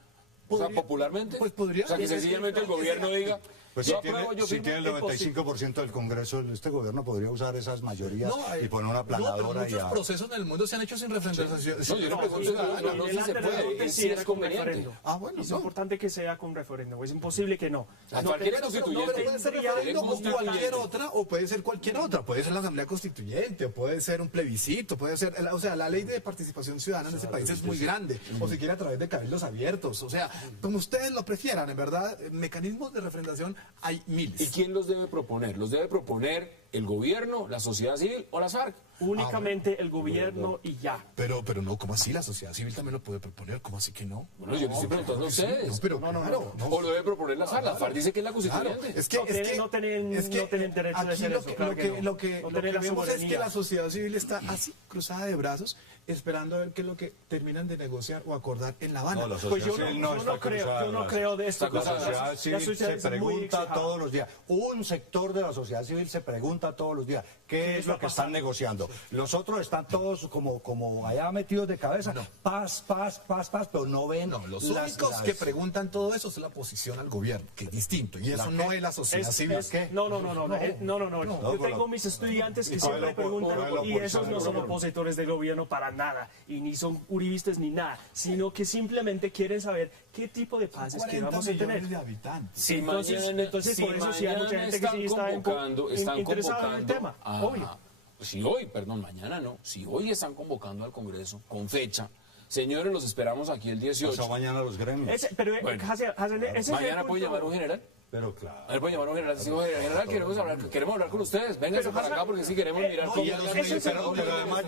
O sea, popularmente. Pues podría. O sea, que sencillamente el gobierno diga, Pues yo si tiene, apruebo, yo si firmo. tiene el 95% del Congreso, este gobierno podría usar esas mayorías y poner una No, pero planadora y muchos procesos en el mundo se han hecho sin refrendación. No, yo le pregunto, no sé si se puede, si es conveniente. Ah, bueno, Es no. importante que sea con referéndum, es imposible que no. Cualquier Pero constituyente. puede ser tendría referéndum o constituyente. cualquier otra, o puede ser cualquier otra. Puede ser la Asamblea Constituyente, o puede ser un plebiscito, puede ser... O sea, la ley de participación ciudadana en este país es muy grande. O si quiere a través de cabildos abiertos. O sea, como ustedes lo prefieran, en verdad, mecanismos de refrendación hay miles. ¿Y quién los debe proponer? ¿Los debe proponer el gobierno, la sociedad civil o las FARC? Únicamente el gobierno y ya. Pero no, ¿cómo así? La sociedad civil también lo puede proponer. ¿Cómo así que no? Bueno, yo les estoy preguntando a ustedes. No, pero claro. No. ¿O lo debe proponer la FARC? La FARC dice que es la Claro, constituyente. es que, No tienen derecho de aquí hacer lo eso, que, claro lo que que, no. lo que, No lo tienen que la vemos es que soberanía. la sociedad civil está así, cruzada de brazos, esperando a ver qué es lo que terminan de negociar o acordar en La Habana. No, la Pues yo sociedad civil no está cruzada, yo no creo de esto. La sociedad civil se es muy pregunta exagerada. todos los días. Un sector de la sociedad civil se pregunta todos los días qué es lo que están negociando. Los otros están todos como allá metidos de cabeza. Paz, pero no ven. No, los únicos que preguntan todo eso es la oposición al gobierno, que es distinto. Y eso no es la sociedad civil. No. Yo tengo mis estudiantes que siempre preguntan y esos no son opositores del gobierno para nada y ni son uribistas ni nada, sino que simplemente quieren saber qué tipo de paz es que 40 vamos a tener. millones de habitantes. Si Entonces por eso sí hay mucha gente que sí está interesada en el tema, obvio. Mañana no. Si hoy están convocando al Congreso con fecha, señores, los esperamos aquí el 18. Pasado mañana los gremios. Pero Bueno, Hasan, ese es el Mañana punto. puede llamar un general. Pero claro. A ver, puede llamar un general. Sí, general, queremos hablar con ustedes. Vénganse para acá porque sí queremos mirar cómo. Pero además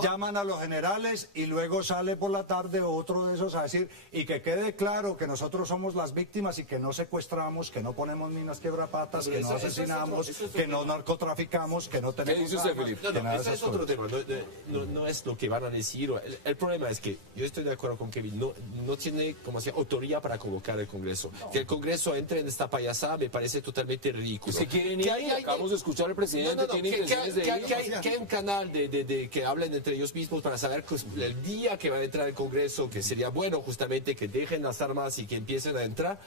llaman a los generales y luego sale por la tarde otro de esos a decir, y que quede claro que nosotros somos las víctimas y que no secuestramos, que no ponemos minas quebrapatas, que no asesinamos, que no narcotraficamos, que no tenemos... ¿Qué dice usted, armas, Felipe? que nada de Ese esas es otro cosas. tema, no es lo que van a decir. El problema es que yo estoy de acuerdo con Kevin, no tiene como decía, autoría para convocar el Congreso. Que el Congreso entre en esta payasada me parece totalmente ridículo. Si quieren ir, acabamos de escuchar al presidente, tiene intenciones de ir. Que hay un canal de que hablen entre ellos mismos para saber que el día que va a entrar el Congreso, que sería bueno justamente que dejen las armas y que empiecen a entrar.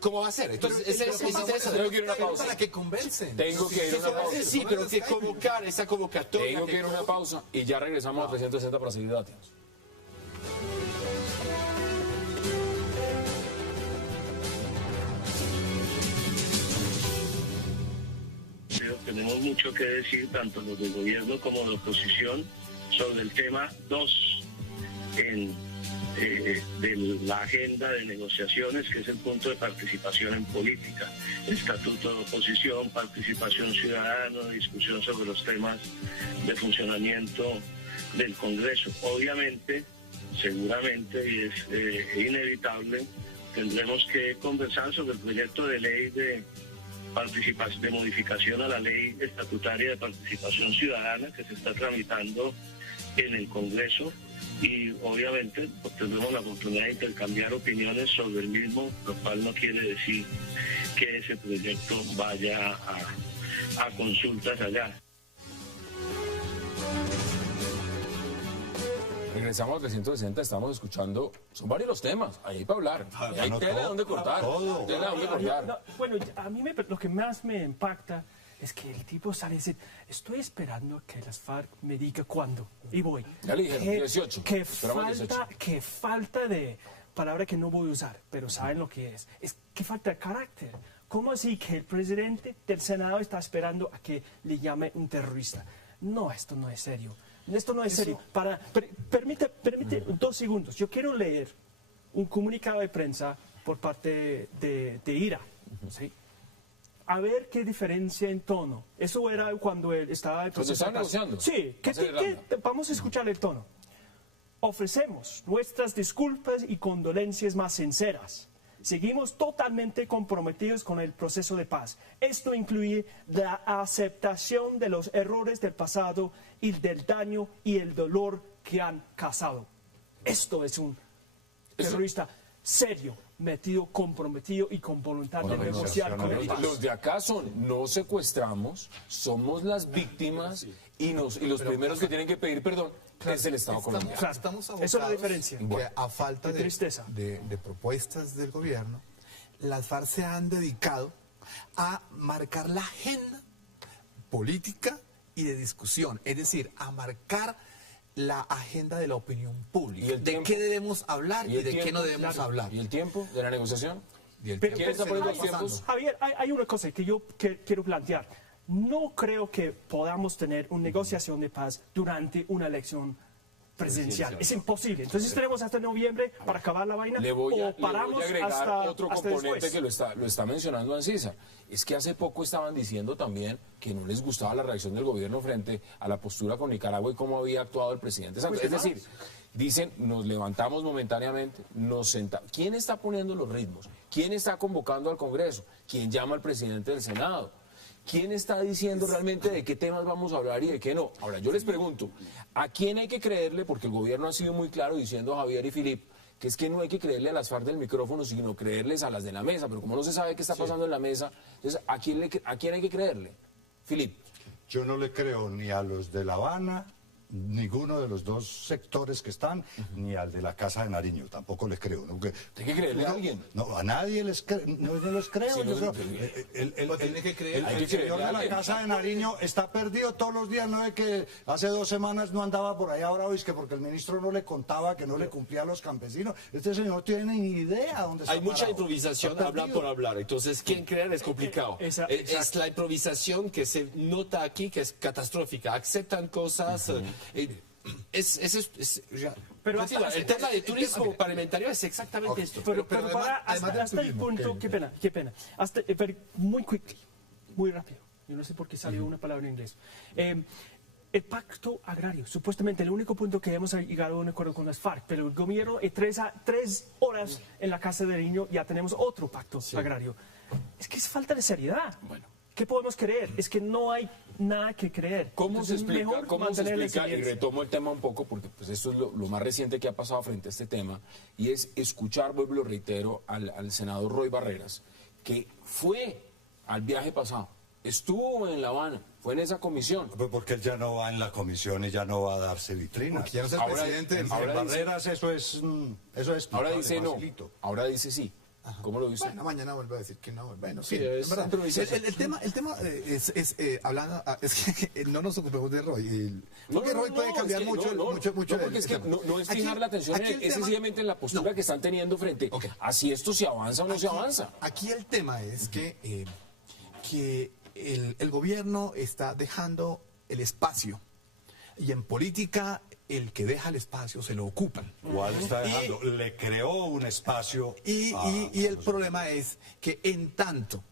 ¿Cómo va a ser? Entonces, Tengo que ir a una pausa. Para que convencen. Tengo que ir a una pausa. Sí, pero que convocar esa convocatoria. Tengo que ir a una pausa y ya regresamos a 360 para seguir debatiendo. Tenemos mucho que decir, tanto los del gobierno como de oposición, sobre el tema 2 de la agenda de negociaciones, que es el punto de participación en política. Estatuto de oposición, participación ciudadana, discusión sobre los temas de funcionamiento del Congreso. Obviamente, seguramente, y es inevitable, tendremos que conversar sobre el proyecto de ley de modificación a la ley estatutaria de participación ciudadana que se está tramitando en el Congreso y obviamente pues, tendremos la oportunidad de intercambiar opiniones sobre el mismo, lo cual no quiere decir que ese proyecto vaya a consultas allá. Regresamos a 360, estamos escuchando, son varios los temas, ahí hay para hablar, hay tela de dónde cortar, tela de dónde cortar. Bueno, a mí lo que más me impacta es que el tipo sale y dice, estoy esperando que las FARC me diga cuándo, y voy. Ya le dijeron, 18. Qué falta de palabra que no voy a usar, pero saben lo que es que falta de carácter. ¿Cómo así que el presidente del Senado está esperando a que le llame un terrorista? No, esto no es serio. Esto no es serio. Permite 2 segundos. Yo quiero leer un comunicado de prensa por parte de IRA. ¿Sí? A ver qué diferencia en tono. Eso era cuando él estaba... ¿Cuando estaban negociando? Sí. Vamos a escuchar el tono. Ofrecemos nuestras disculpas y condolencias más sinceras. Seguimos totalmente comprometidos con el proceso de paz. Esto incluye la aceptación de los errores del pasado y del daño y el dolor que han causado. Esto es un terrorista serio, metido, comprometido y con voluntad de negociar con el paz. Los de acá son, no secuestramos, somos las víctimas y los primeros que tienen que pedir perdón es el Estado colombiano. Claro, estamos abocados, esa es la diferencia. Que a falta de tristeza de propuestas del gobierno, las FARC se han dedicado a marcar la agenda política y de discusión, es decir, a marcar la agenda de la opinión pública. ¿Y el tiempo? ¿De qué debemos hablar y de tiempo? qué no debemos hablar? ¿Y el tiempo de la negociación? ¿Quién está poniendo los tiempos? Javier, hay una cosa que yo quiero plantear. No creo que podamos tener una negociación de paz durante una elección presidencial. Es imposible. Entonces tenemos hasta noviembre para acabar la vaina. Le voy a agregar hasta otro componente que lo está mencionando Ancísar. Es que hace poco estaban diciendo también que no les gustaba la reacción del gobierno frente a la postura con Nicaragua y cómo había actuado el presidente Santos. Es decir, dicen, nos levantamos momentáneamente, nos sentamos. ¿Quién está poniendo los ritmos? ¿Quién está convocando al Congreso? ¿Quién llama al presidente del Senado? ¿Quién está diciendo realmente de qué temas vamos a hablar y de qué no? Ahora, yo les pregunto, ¿a quién hay que creerle? Porque el gobierno ha sido muy claro diciendo a Javier y Filip que es que no hay que creerle a las FARC del micrófono, sino creerles a las de la mesa. Pero como no se sabe qué está pasando en la mesa, entonces, ¿a quién hay que creerle? Filip. Yo no le creo ni a los de La Habana, ninguno de los dos sectores que están, ni al de la Casa de Nariño, tampoco les creo. ¿No? ¿Hay que creerle a alguien? No, a nadie les creo, no les creo. Sí, yo creo. Tiene que creer. El señor de la Casa de Nariño está perdido todos los días, no es que hace 2 semanas no andaba por ahí, ahora hoy es que porque el ministro no le contaba que no le cumplía a los campesinos. Este señor tiene ni idea dónde está. Hay mucha parado. improvisación, hablar por hablar. Entonces, ¿quién creer es complicado? Es la improvisación que se nota aquí, que es catastrófica. Aceptan cosas. Pero el tema de turismo parlamentario es exactamente esto. Pero hasta el punto, qué pena. Muy rápido. Yo no sé por qué salió una palabra en inglés. El pacto agrario, supuestamente el único punto que hemos llegado a un acuerdo con las FARC, pero el gobierno en 3 horas en la Casa de Nariño ya tenemos otro pacto agrario. Es que es falta de seriedad. Bueno. ¿Qué podemos creer? Es que no hay nada que creer. ¿Cómo se explica? Y retomo el tema un poco, porque pues esto es lo más reciente que ha pasado frente a este tema, y es escuchar, vuelvo y lo reitero, al senador Roy Barreras, que fue al viaje pasado, estuvo en La Habana, fue en esa comisión. Porque él ya no va en la comisión y ya no va a darse vitrinas. Porque ya no es el presidente. Barreras, eso es ahora dice no, ahora dice sí. ¿Cómo lo dice? Bueno, mañana vuelve a decir que no. Bueno, sí, es verdad. El tema es hablando, es que no nos ocupemos de Roy. Porque Roy puede cambiar mucho. Porque es que no es fijar la atención, es sencillamente en la postura que están teniendo frente a si esto se avanza o no se avanza. Aquí el tema es que el gobierno está dejando el espacio. Y en política, el que deja el espacio se lo ocupan. ¿Cuál está dejando? Le creó un espacio. Y el problema es que en tanto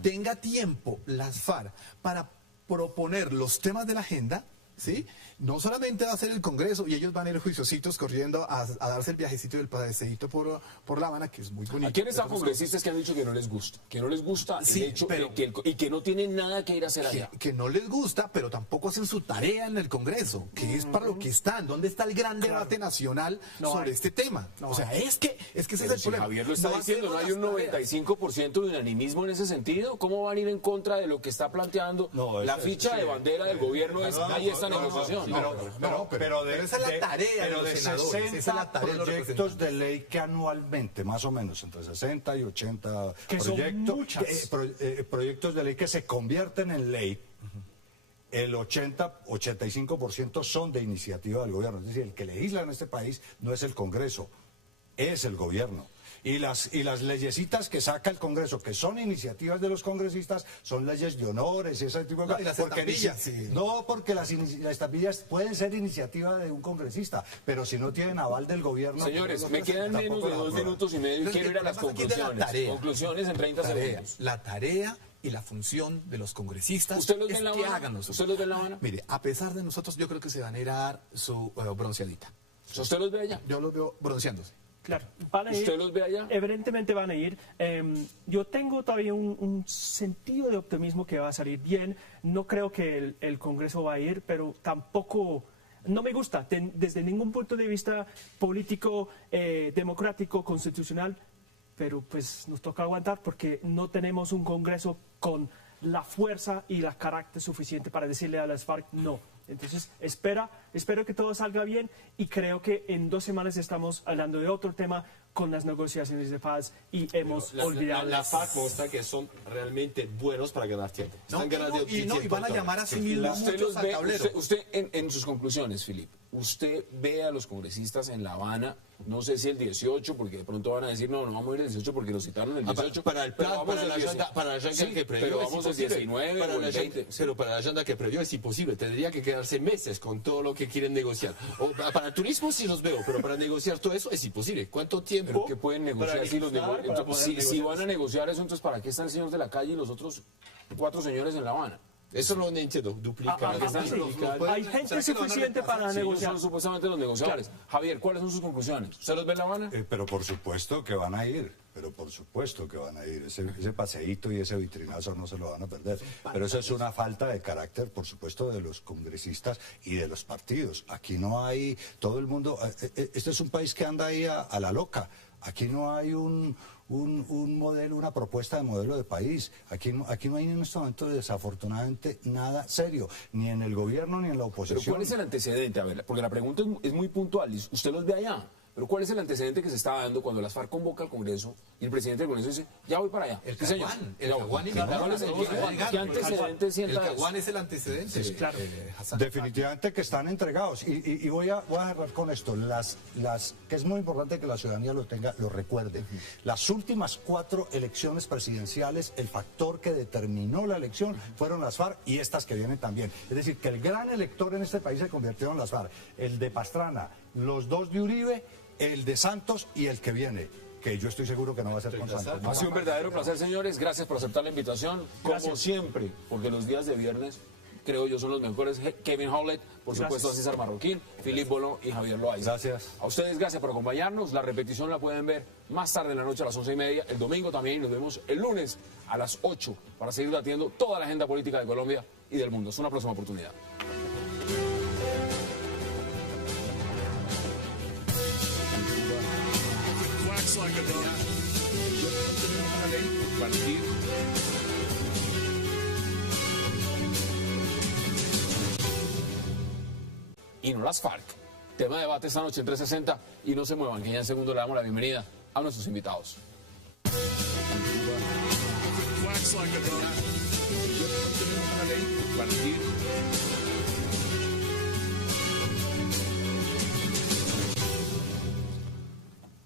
tenga tiempo las FARC para proponer los temas de la agenda, ¿sí? No solamente va a ser el Congreso y ellos van a ir juiciositos corriendo a darse el viajecito del paseíto por La Habana, que es muy bonito. ¿A quiénes están congresistas que han dicho que no les gusta? Que no les gusta el hecho y que no tienen nada que ir a hacer allá. Que no les gusta, pero tampoco hacen su tarea en el Congreso, que es para lo que están. ¿Dónde está el gran debate nacional sobre este tema? O sea, es que ese es el problema. Javier lo está diciendo, ¿no hay un 95% de unanimismo en ese sentido? ¿Cómo van a ir en contra de lo que está planteando la ficha de bandera del gobierno? Ahí esta negociación. Pero esa es la tarea de los senadores. Esa es la tarea de los proyectos de ley que anualmente, más o menos, entre 60 y 80 proyectos de ley que se convierten en ley, el 85% son de iniciativa del gobierno. Es decir, el que legisla en este país no es el Congreso, es el gobierno. Y las leyesitas que saca el Congreso, que son iniciativas de los congresistas, son leyes de honores y ese tipo de cosas. Y las estampillas, sí. No, porque las estampillas pueden ser iniciativa de un congresista, pero si no tienen aval del gobierno... Señores, me quedan menos de 2 minutos y medio y quiero ir a las conclusiones. Conclusiones en 30 segundos. La tarea y la función de los congresistas ¿Usted los ve es en La que Habana? hagan los... ¿Usted los ve en La Habana? Mire, a pesar de nosotros, yo creo que se van a ir a dar su bronceadita. ¿Usted los ve allá? Yo los veo bronceándose. Claro, van a ir. ¿Usted los ve allá? Evidentemente van a ir. Yo tengo todavía un sentido de optimismo que va a salir bien. No creo que el Congreso va a ir, pero tampoco... No me gusta, desde ningún punto de vista político, democrático, constitucional, pero pues nos toca aguantar porque no tenemos un Congreso con la fuerza y la carácter suficiente para decirle a las FARC no. Entonces, espero que todo salga bien y creo que en 2 semanas estamos hablando de otro tema con las negociaciones de paz y hemos olvidado... La FARC muestra que son realmente buenos para ganar tiempo. Están ganando y van a llamar a sí mismos muchos al tablero. Usted en sus conclusiones, Filip, usted ve a los congresistas en La Habana, no sé si el 18, porque de pronto van a decir, no vamos a ir el 18 porque lo citaron el 18. Para el plan, para la agenda que previó pero es vamos el imposible. 19 para o el la 20. Pero para la agenda que previó es imposible. Tendría que quedarse meses con todo lo que quieren negociar. O para el turismo sí los veo, pero para negociar todo eso es imposible. ¿Cuánto tiempo? ¿Pero qué pueden negociar si van a negociar eso? Entonces, ¿para qué está el señor de la calle y los otros 4 señores en La Habana? Eso no entiendo. Duplicar. Hay gente suficiente para negociar. Son supuestamente los negociadores. Claro. Javier, ¿cuáles son sus conclusiones? ¿Usted los ve en La Habana? Pero por supuesto que van a ir. Pero por supuesto que van a ir. Ese paseíto y ese vitrinazo no se lo van a perder. Pero eso es una falta de carácter, por supuesto, de los congresistas y de los partidos. Aquí no hay... Todo el mundo... Este es un país que anda ahí a la loca. Aquí no hay un modelo, una propuesta de modelo de país. Aquí no hay en este momento, desafortunadamente, nada serio, ni en el gobierno ni en la oposición. ¿Pero cuál es el antecedente? A ver, porque la pregunta es muy puntual. Usted los ve allá. Pero ¿cuál es el antecedente que se está dando cuando las FARC convoca al Congreso y el presidente del Congreso dice, ya voy para allá? El Caguán. El Caguán. ¿Qué antecedente sienta eso? El Caguán es el antecedente. Sí, claro. Definitivamente que están entregados. Y voy a cerrar con esto. Que es muy importante que la ciudadanía lo recuerde. Las últimas 4 elecciones presidenciales, el factor que determinó la elección fueron las FARC y estas que vienen también. Es decir, que el gran elector en este país se convirtió en las FARC. El de Pastrana, los 2 de Uribe, el de Santos y el que viene, que yo estoy seguro que no va a ser con Santos. Ha sido un verdadero placer, señores. Gracias por aceptar la invitación. Como siempre, porque los días de viernes, creo yo, son los mejores. Kevin Howlett, por supuesto, a César Marroquín, Filip Bolón y Javier Loaiza. Gracias. A ustedes, gracias por acompañarnos. La repetición la pueden ver más tarde en la noche a las 11:30. El domingo también. Nos vemos el lunes a las 8 para seguir debatiendo toda la agenda política de Colombia y del mundo. Es una próxima oportunidad. Y no las FARC. Tema de debate esta noche en 360 y no se muevan, que ya en segundo le damos la bienvenida a nuestros invitados.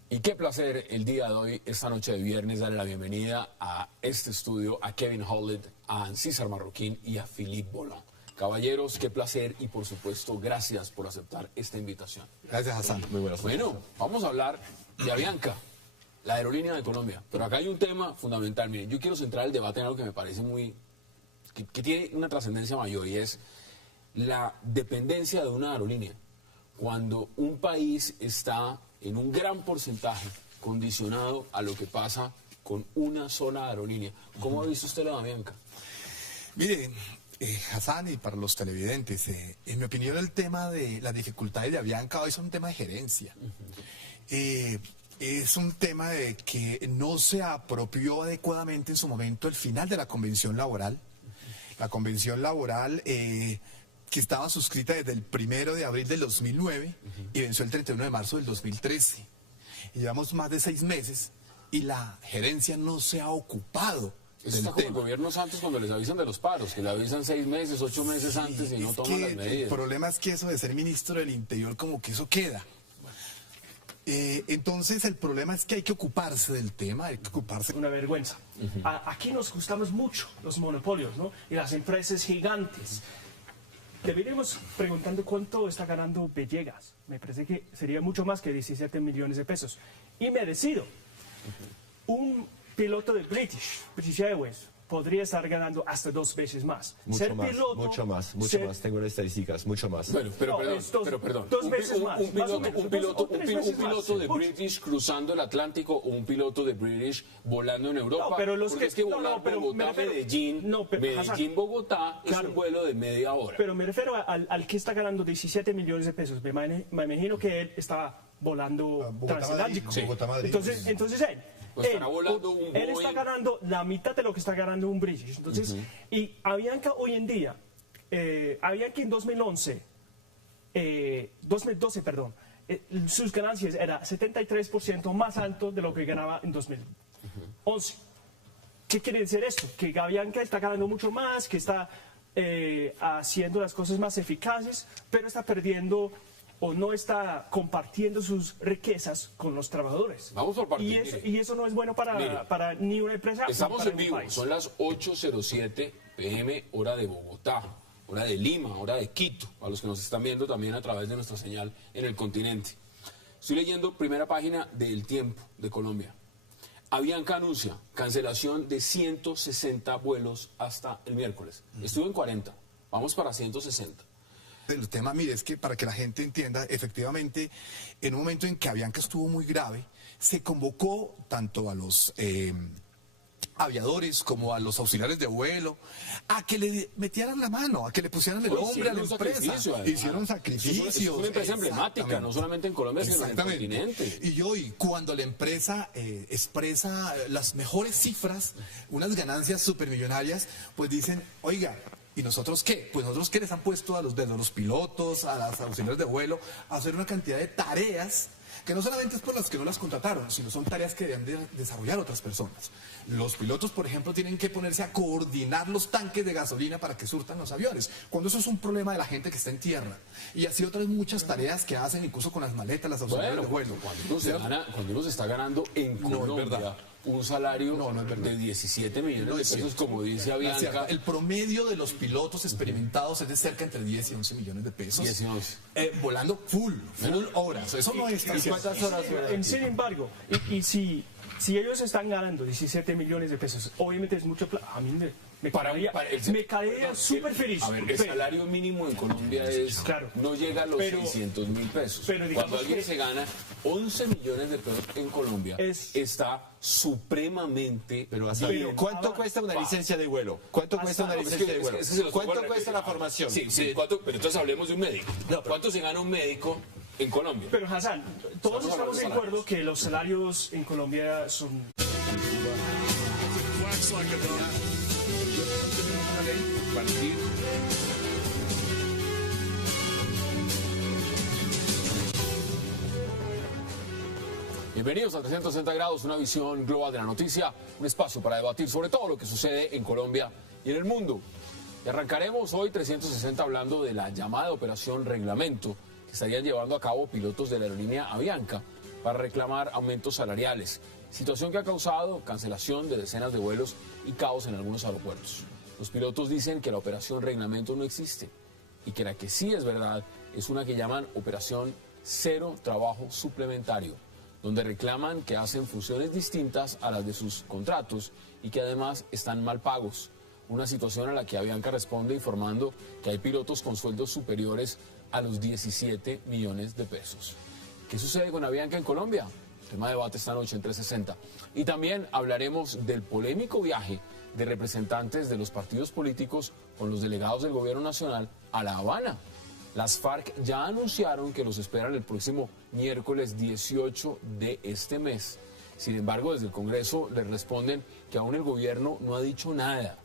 Y qué placer el día de hoy, esta noche de viernes, darle la bienvenida a este estudio a Kevin Howlett, a César Marroquín y a Filip Bolón. Caballeros, qué placer y por supuesto gracias por aceptar esta invitación. Gracias, Hassan. Muy buenas. Bueno, vamos a hablar de Avianca, la aerolínea de Colombia. Pero acá hay un tema fundamental. Miren, yo quiero centrar el debate en algo que me parece que tiene una trascendencia mayor y es la dependencia de una aerolínea. Cuando un país está en un gran porcentaje condicionado a lo que pasa con una sola aerolínea. ¿Cómo ha visto usted la de Avianca? Mire, Hassan, y para los televidentes, en mi opinión el tema de las dificultades de Avianca hoy es un tema de gerencia. Es un tema de que no se apropió adecuadamente en su momento el final de la convención laboral. La convención laboral que estaba suscrita desde el 1 de abril del 2009 y venció el 31 de marzo del 2013. Y llevamos más de 6 meses y la gerencia no se ha ocupado. Eso está como el gobierno Santos cuando les avisan de los paros, que le avisan 6 meses, 8 meses antes y no toman las medidas. El problema es que eso de ser ministro del Interior como que eso queda. Entonces el problema es que hay que ocuparse del tema, hay que ocuparse. Una vergüenza. Aquí nos gustamos mucho los monopolios, ¿no? Y las empresas gigantes. Deberíamos preguntando cuánto está ganando Villegas. Me parece que sería mucho más que 17 millones de pesos. Y merecido. Un piloto de British Airways, podría estar ganando hasta 2 veces más. Mucho más. Tengo las estadísticas, mucho más. Bueno, pero perdón. 2 veces más. Un piloto de British cruzando el Atlántico o un piloto de British volando en Europa. No, pero los porque es que volar Bogotá-Medellín, Bogotá es un vuelo de media hora. Pero me refiero al que está ganando 17 millones de pesos. Me imagino que él está volando transatlántico. Entonces él. Pues él está ganando la mitad de lo que está ganando un British. Entonces, y Avianca hoy en día, Avianca en 2012, sus ganancias era 73% más alto de lo que ganaba en 2011. ¿Qué quiere decir esto? Que Avianca está ganando mucho más, que está haciendo las cosas más eficaces, pero está perdiendo o no está compartiendo sus riquezas con los trabajadores. Vamos por partes. Y eso no es bueno para ni una empresa. Estamos en vivo, son las 8:07 p.m. hora de Bogotá, hora de Lima, hora de Quito, a los que nos están viendo también a través de nuestra señal en el continente. Estoy leyendo primera página de El Tiempo de Colombia. Avianca anuncia cancelación de 160 vuelos hasta el miércoles. Estuvo en 40, vamos para 160. El tema, mire, es que para que la gente entienda, efectivamente, en un momento en que Avianca estuvo muy grave, se convocó tanto a los aviadores como a los auxiliares de vuelo a que le metieran la mano, a que le pusieran el hombre a la empresa. Hicieron sacrificios. Es una empresa emblemática, no solamente en Colombia, sino en el continente. Y hoy, cuando la empresa expresa las mejores cifras, unas ganancias supermillonarias, pues dicen, oiga, ¿y nosotros qué? Pues nosotros que les han puesto desde los pilotos, a las auxiliares de vuelo, a hacer una cantidad de tareas que no solamente es por las que no las contrataron, sino son tareas que deben de desarrollar otras personas. Los pilotos, por ejemplo, tienen que ponerse a coordinar los tanques de gasolina para que surtan los aviones, cuando eso es un problema de la gente que está en tierra. Y así otras muchas tareas que hacen incluso con las maletas, las auxiliares de vuelo. Cuando uno se está ganando en Colombia un salario de 17 millones de pesos, como dice Avianca. El promedio de los pilotos experimentados es de cerca entre 10 y 11 millones de pesos. 10 y 11. Volando full horas. Eso no es tan ¿Cuántas horas? Sin embargo, y si ellos están ganando 17 millones de pesos, obviamente es mucho plata. A mí me caería súper feliz. A ver, el salario mínimo en Colombia no llega a los 600.000 pesos. Pero cuando alguien se gana 11 millones de pesos en Colombia, está supremamente... ¿Cuánto cuesta una licencia de vuelo? ¿Cuánto cuesta una licencia de vuelo? ¿Cuánto cuesta la formación? Sí, pero entonces hablemos de un médico. ¿Cuánto se gana un médico en Colombia? Pero Hassan, todos estamos de acuerdo que los salarios en Colombia son... Bienvenidos a 360 grados, una visión global de la noticia, un espacio para debatir sobre todo lo que sucede en Colombia y en el mundo. Y arrancaremos hoy 360 hablando de la llamada Operación Reglamento que estarían llevando a cabo pilotos de la aerolínea Avianca para reclamar aumentos salariales, situación que ha causado cancelación de decenas de vuelos y caos en algunos aeropuertos. Los pilotos dicen que la Operación Reglamento no existe y que la que sí es verdad es una que llaman Operación Cero Trabajo Suplementario, donde reclaman que hacen funciones distintas a las de sus contratos y que además están mal pagos. Una situación a la que Avianca responde informando que hay pilotos con sueldos superiores a los 17 millones de pesos. ¿Qué sucede con Avianca en Colombia? Tema de debate esta noche en 360. Y también hablaremos del polémico viaje de representantes de los partidos políticos con los delegados del gobierno nacional a La Habana. Las FARC ya anunciaron que los esperan el próximo miércoles 18 de este mes. Sin embargo, desde el Congreso les responden que aún el gobierno no ha dicho nada.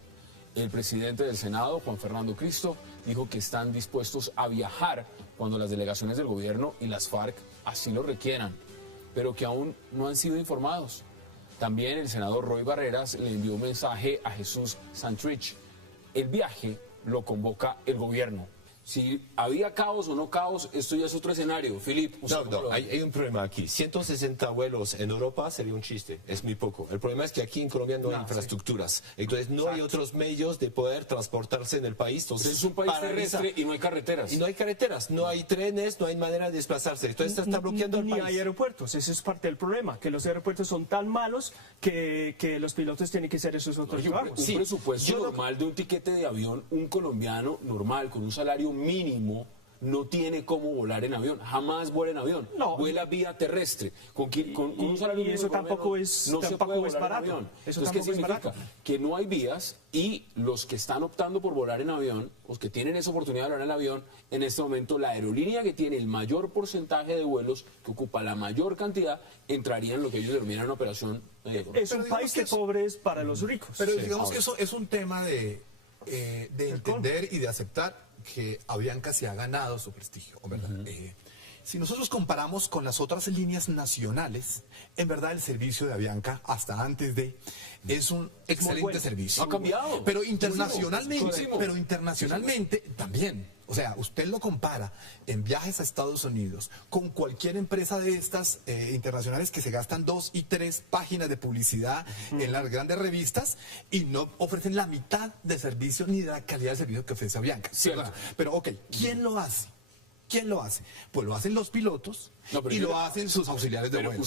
El presidente del Senado, Juan Fernando Cristo, dijo que están dispuestos a viajar cuando las delegaciones del gobierno y las FARC así lo requieran, pero que aún no han sido informados. También el senador Roy Barreras le envió un mensaje a Jesús Santrich. El viaje lo convoca el gobierno. Si había caos o no caos, esto ya es otro escenario. Filip, hay un problema aquí. 160 vuelos en Europa sería un chiste, es muy poco. El problema es que aquí en Colombia no hay infraestructuras, entonces no hay otros medios de poder transportarse en el país. Entonces es un país terrestre y no hay carreteras. Y no hay carreteras, no hay trenes, no hay manera de desplazarse. Entonces está bloqueando el país. Ni hay aeropuertos, ese es parte del problema, que los aeropuertos son tan malos que los pilotos tienen que hacer esos otros trabajos. Un presupuesto normal de un tiquete de avión, un colombiano normal, con un salario mínimo, no tiene cómo volar en avión, jamás vuela en avión, vuela vía terrestre, con un salario mínimo. Y eso tampoco es barato. Entonces, ¿qué significa? Que no hay vías y los que están optando por volar en avión, los que tienen esa oportunidad de volar en avión, en este momento la aerolínea que tiene el mayor porcentaje de vuelos, que ocupa la mayor cantidad, entraría en lo que ellos denominan una operación. Es un país de pobres para los ricos. Pero digamos que eso es un tema de entender y de aceptar que Avianca se ha ganado su prestigio, ¿verdad? Si nosotros comparamos con las otras líneas nacionales, en verdad el servicio de Avianca, hasta antes de, es un excelente servicio. Ha cambiado. Pero internacionalmente también. O sea, usted lo compara en viajes a Estados Unidos con cualquier empresa de estas internacionales que se gastan 2 y 3 páginas de publicidad en las grandes revistas y no ofrecen la mitad de servicio ni de la calidad de servicio que ofrece Avianca. Cierto. Pero, ok, ¿quién lo hace? ¿Quién lo hace? Pues lo hacen los pilotos y lo hacen sus auxiliares de vuelo.